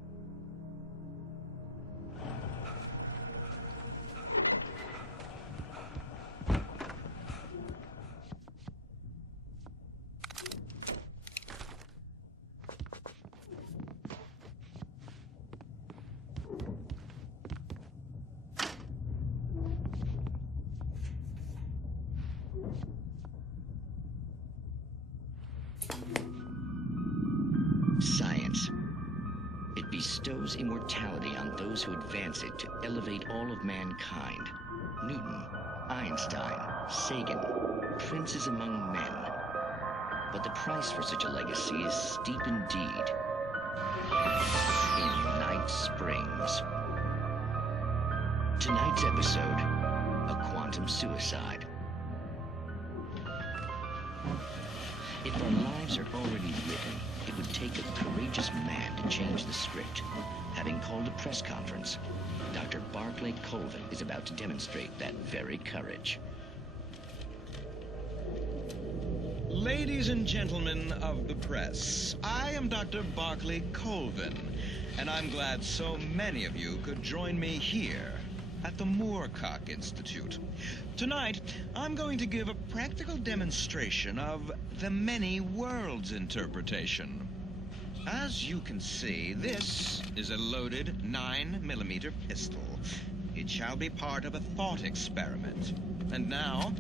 Science. It bestows immortality on those who advance it to elevate all of mankind. Newton, Einstein, Sagan, princes among men. But the price for such a legacy is steep indeed. In Night Springs. Tonight's episode, a quantum suicide. If our lives are already written, it would take a courageous man to change the script. Having called a press conference, Dr. Barclay Colvin is about to demonstrate that very courage. Ladies and gentlemen of the press, I am Dr. Barclay Colvin, and I'm glad so many of you could join me here at the Moorcock Institute. Tonight, I'm going to give a practical demonstration of the many worlds interpretation. As you can see, this is a loaded 9mm pistol. It shall be part of a thought experiment. And now,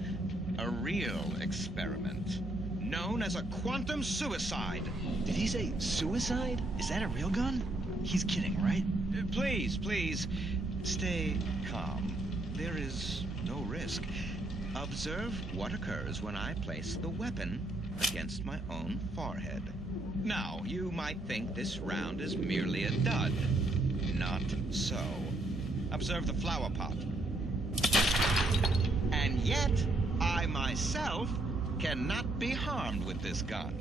a real experiment, known as a quantum suicide. Did he say suicide? Is that a real gun? He's kidding, right? Please, stay calm. There is no risk. Observe what occurs when I place the weapon against my own forehead. Now, you might think this round is merely a dud. Not so. Observe the flower pot. And yet, I myself cannot be harmed with this gun.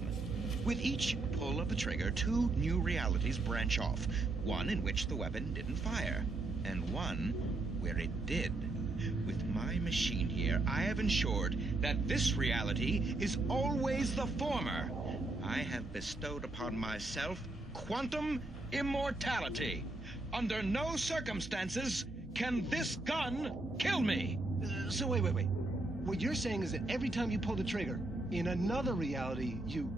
With each pull of the trigger, two new realities branch off. One in which the weapon didn't fire, and one where it did. With my machine here, I have ensured that this reality is always the former. I have bestowed upon myself quantum immortality. Under no circumstances can this gun kill me. So wait. What you're saying is that every time you pull the trigger, in another reality, you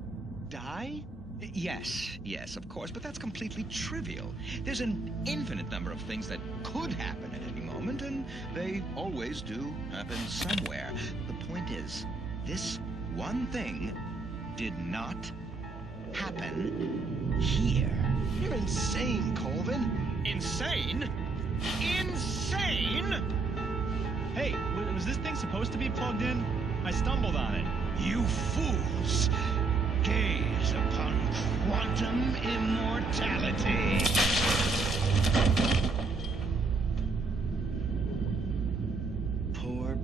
die? Yes, of course, but that's completely trivial. There's an infinite number of things that could happen at any moment, and they always do happen somewhere. The point is, this one thing did not happen here. You're insane, Colvin. Insane? Insane? Hey, was this thing supposed to be plugged in? I stumbled on it. You fools! Gaze upon quantum immortality.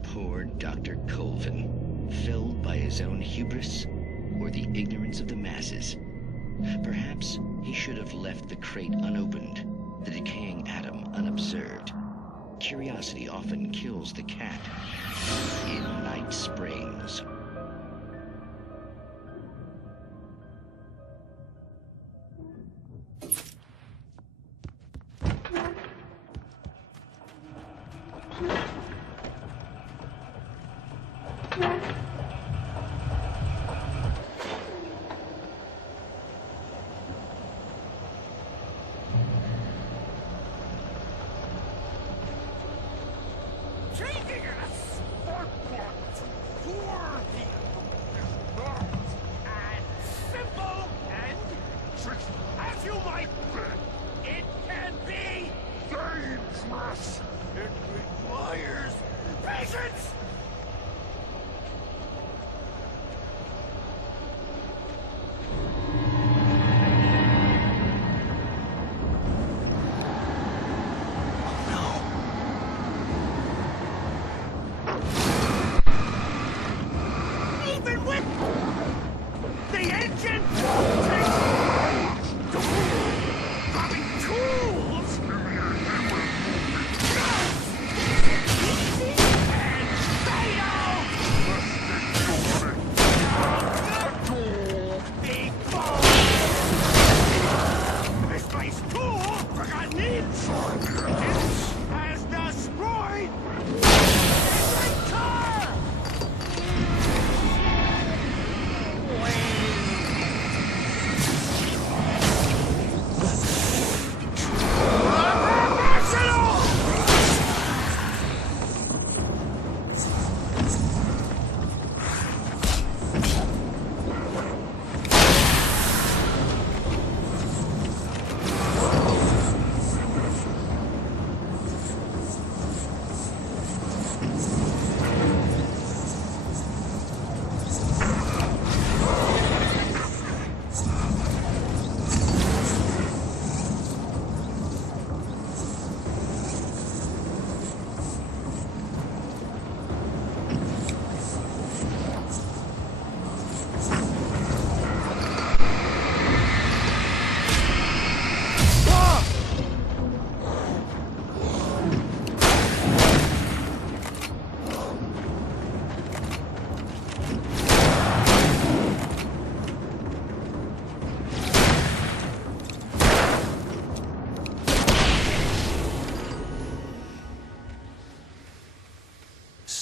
Poor Dr. Colvin, filled by his own hubris or the ignorance of the masses. Perhaps he should have left the crate unopened, the decaying atom unobserved. Curiosity often kills the cat. In Night Springs.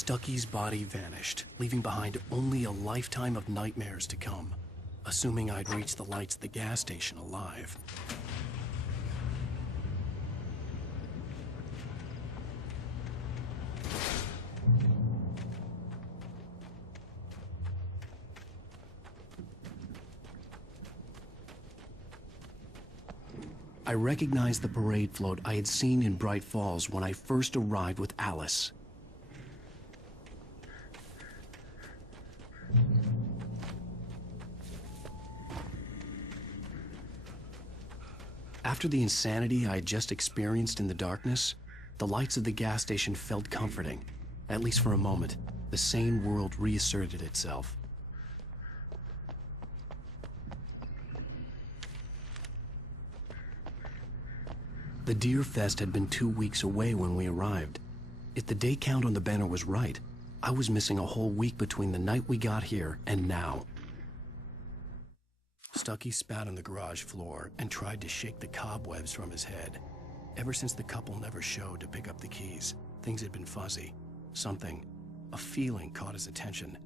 Stucky's body vanished, leaving behind only a lifetime of nightmares to come, assuming I'd reached the lights of the gas station alive. I recognized the parade float I had seen in Bright Falls when I first arrived with Alice. After the insanity I had just experienced in the darkness, the lights of the gas station felt comforting. At least for a moment, the sane world reasserted itself. The Deer Fest had been 2 weeks away when we arrived. If the day count on the banner was right, I was missing a whole week between the night we got here and now. Stucky spat on the garage floor and tried to shake the cobwebs from his head. Ever since the couple never showed to pick up the keys, things had been fuzzy. Something, a feeling caught his attention.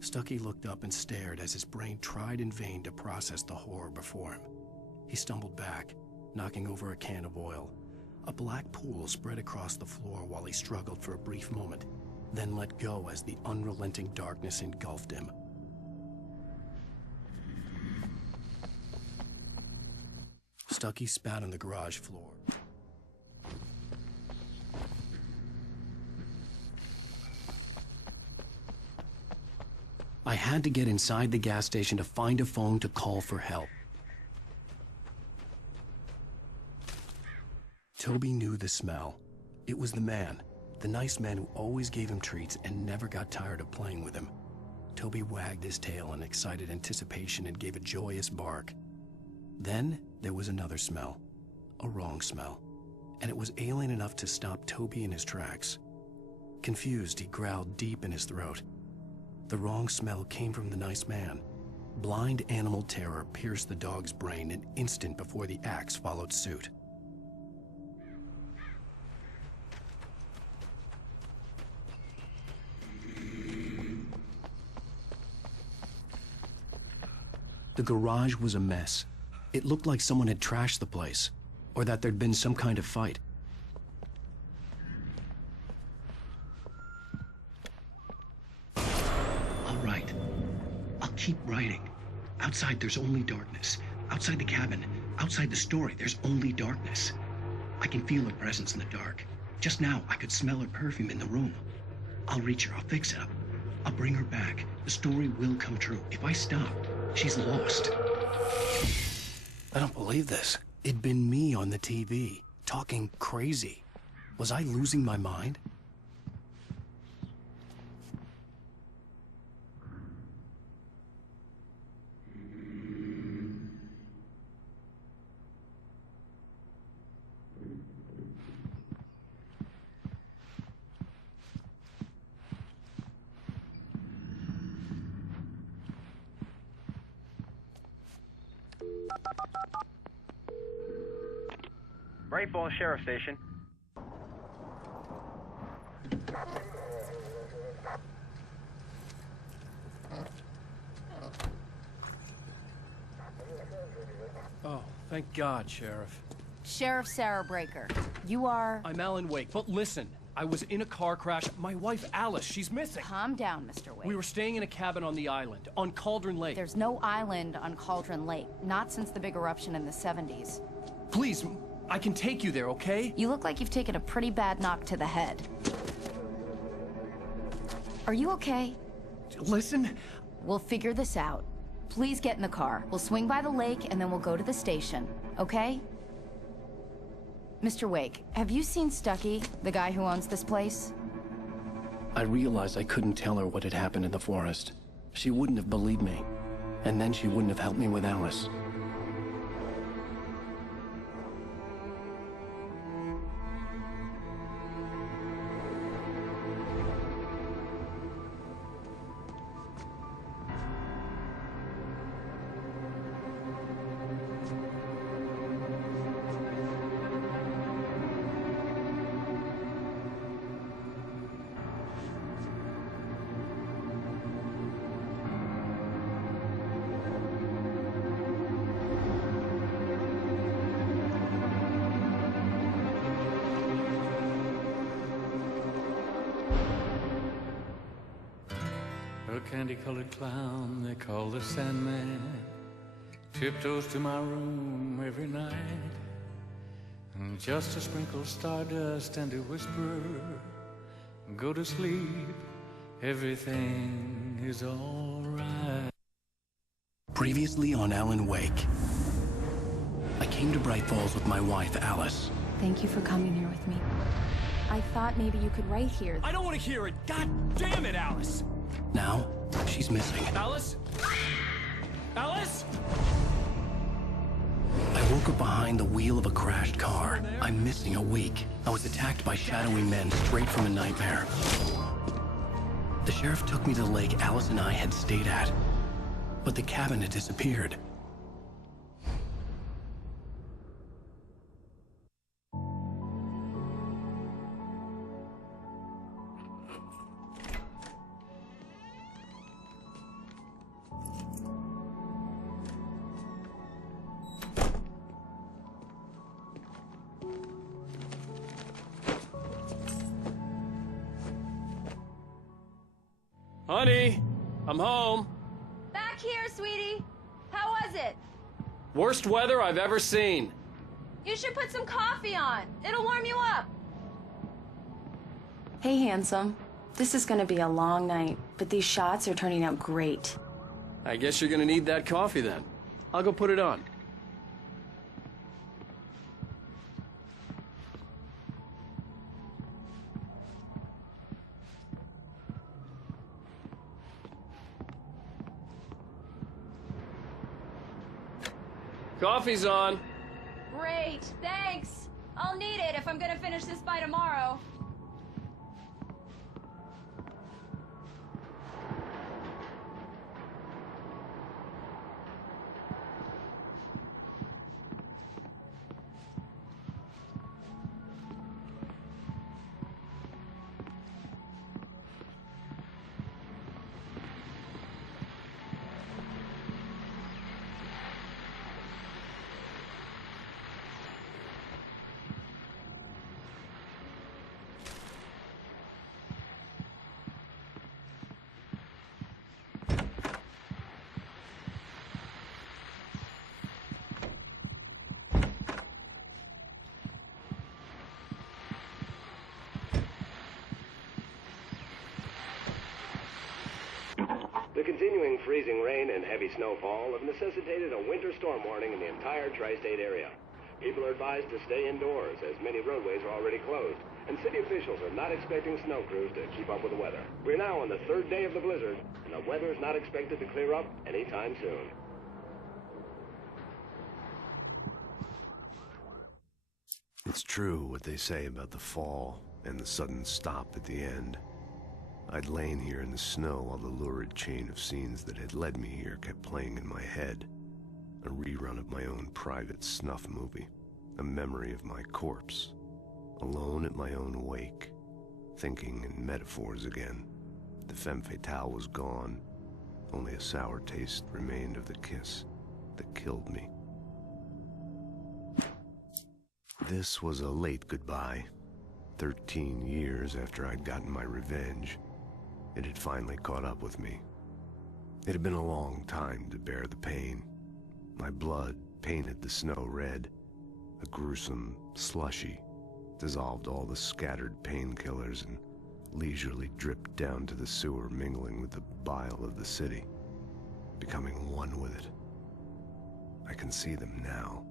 Stucky looked up and stared as his brain tried in vain to process the horror before him. He stumbled back, knocking over a can of oil. A black pool spread across the floor while he struggled for a brief moment, then let go as the unrelenting darkness engulfed him. Stucky spat on the garage floor. I had to get inside the gas station to find a phone to call for help. Toby knew the smell. It was the man, the nice man who always gave him treats and never got tired of playing with him. Toby wagged his tail in excited anticipation and gave a joyous bark. Then there was another smell, a wrong smell, and it was alien enough to stop Toby in his tracks. Confused, he growled deep in his throat. The wrong smell came from the nice man. Blind animal terror pierced the dog's brain an instant before the axe followed suit. The garage was a mess. It looked like someone had trashed the place, or that there'd been some kind of fight. All right. I'll keep writing. Outside, there's only darkness. Outside the cabin, outside the story, there's only darkness. I can feel her presence in the dark. Just now, I could smell her perfume in the room. I'll reach her. I'll fix it up. I'll bring her back. The story will come true. If I stop, she's lost. I don't believe this. It'd been me on the TV, talking crazy. Was I losing my mind? Bright Falls Sheriff Station. Oh, thank God, Sheriff. Sheriff Sarah Breaker. You are... I'm Alan Wake, but listen. I was in a car crash. My wife, Alice, she's missing. Calm down, Mr. Wake. We were staying in a cabin on the island, on Cauldron Lake. There's no island on Cauldron Lake. Not since the big eruption in the 70s. Please, I can take you there, okay? You look like you've taken a pretty bad knock to the head. Are you okay? Listen. We'll figure this out. Please get in the car. We'll swing by the lake and then we'll go to the station, okay? Mr. Wake, have you seen Stucky, the guy who owns this place? I realized I couldn't tell her what had happened in the forest. She wouldn't have believed me. And then she wouldn't have helped me with Alice. A candy-colored clown they call the Sandman tiptoes to my room every night, and just to sprinkle stardust and to whisper, go to sleep, everything is all right. Previously on Alan Wake. I came to Bright Falls with my wife, Alice. Thank you for coming here with me. I thought maybe you could write here. I don't want to hear it! God damn it, Alice! Now, she's missing. Alice? Alice? I woke up behind the wheel of a crashed car. I'm missing a week. I was attacked by shadowy men straight from a nightmare. The sheriff took me to the lake Alice and I had stayed at. But the cabin had disappeared. Honey, I'm home. Back here, sweetie. How was it? Worst weather I've ever seen. You should put some coffee on. It'll warm you up. Hey, handsome. This is gonna be a long night, but these shots are turning out great. I guess you're gonna need that coffee then. I'll go put it on. Coffee's on. Great, thanks. I'll need it if I'm gonna finish this by tomorrow. The continuing freezing rain and heavy snowfall have necessitated a winter storm warning in the entire tri-state area. People are advised to stay indoors, as many roadways are already closed, and city officials are not expecting snow crews to keep up with the weather. We're now on the third day of the blizzard, and the weather is not expected to clear up anytime soon. It's true what they say about the fall and the sudden stop at the end. I'd lain here in the snow while the lurid chain of scenes that had led me here kept playing in my head. A rerun of my own private snuff movie. A memory of my corpse. Alone at my own wake. Thinking in metaphors again. The femme fatale was gone. Only a sour taste remained of the kiss that killed me. This was a late goodbye. 13 years after I'd gotten my revenge, it had finally caught up with me. It had been a long time to bear the pain. My blood painted the snow red. A gruesome slushy dissolved all the scattered painkillers and leisurely dripped down to the sewer, mingling with the bile of the city, becoming one with it. I can see them now,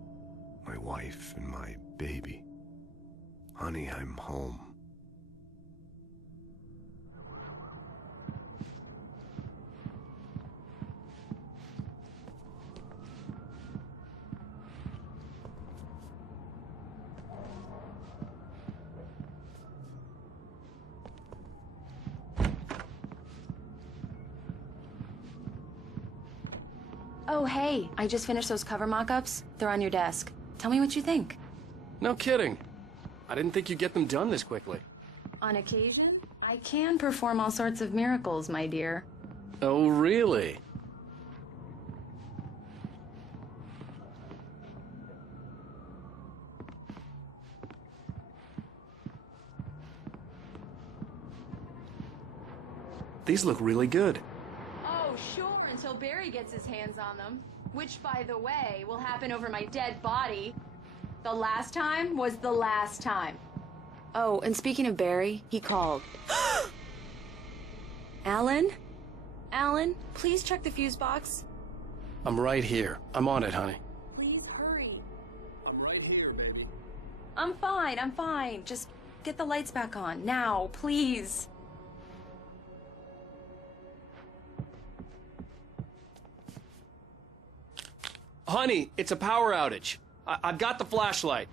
my wife and my baby. Honey, I'm home. Oh, hey, I just finished those cover mock-ups. They're on your desk. Tell me what you think. No kidding. I didn't think you'd get them done this quickly. On occasion, I can perform all sorts of miracles, my dear. Oh, really? These look really good. Oh, sure, until Barry gets his hands on them. Which, by the way, will happen over my dead body. The last time was the last time. Oh, and speaking of Barry, he called. Alan? Alan, please check the fuse box. I'm right here. I'm on it, honey. Please hurry. I'm right here, baby. I'm fine. Just get the lights back on. Now, please. Honey, it's a power outage. I've got the flashlight.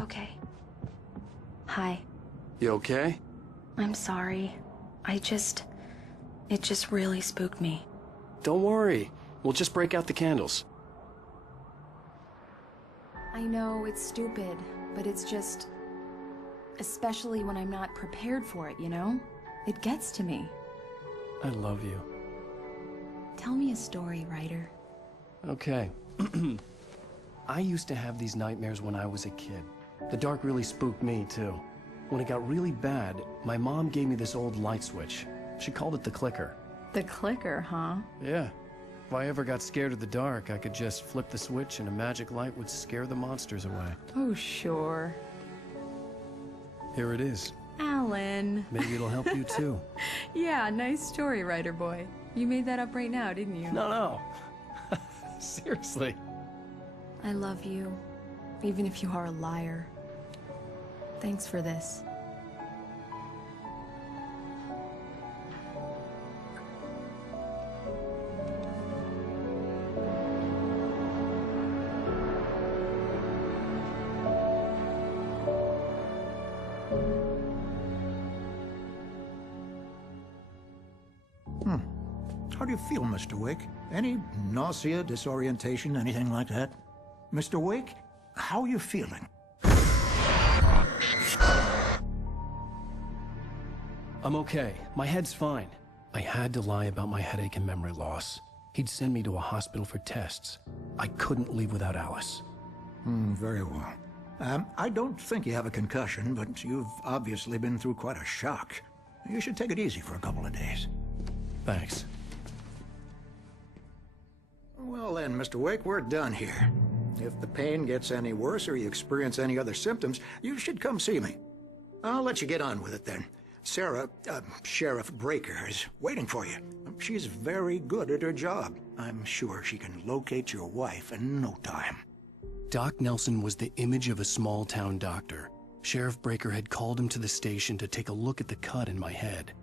Okay. Hi. You okay? I'm sorry. It just really spooked me. Don't worry. We'll just break out the candles. I know it's stupid, but it's just... especially when I'm not prepared for it, you know? It gets to me. I love you. Tell me a story, writer. Okay. I used to have these nightmares when I was a kid. The dark really spooked me, too. When it got really bad, my mom gave me this old light switch. She called it the clicker. The clicker, huh? Yeah. If I ever got scared of the dark, I could just flip the switch and a magic light would scare the monsters away. Oh, sure. Here it is. Alan. Maybe it'll help you, too. Yeah, nice story, writer boy. You made that up right now, didn't you? No. Seriously. I love you, even if you are a liar. Thanks for this. How do you feel, Mr. Wake? Any nausea, disorientation, anything like that? Mr. Wake, how are you feeling? I'm okay. My head's fine. I had to lie about my headache and memory loss. He'd send me to a hospital for tests. I couldn't leave without Alice. Very well. I don't think you have a concussion, but you've obviously been through quite a shock. You should take it easy for a couple of days. Thanks. Well then, Mr. Wake, we're done here. If the pain gets any worse or you experience any other symptoms, you should come see me. I'll let you get on with it then. Sarah, Sheriff Breaker, is waiting for you. She's very good at her job. I'm sure she can locate your wife in no time. Doc Nelson was the image of a small-town doctor. Sheriff Breaker had called him to the station to take a look at the cut in my head.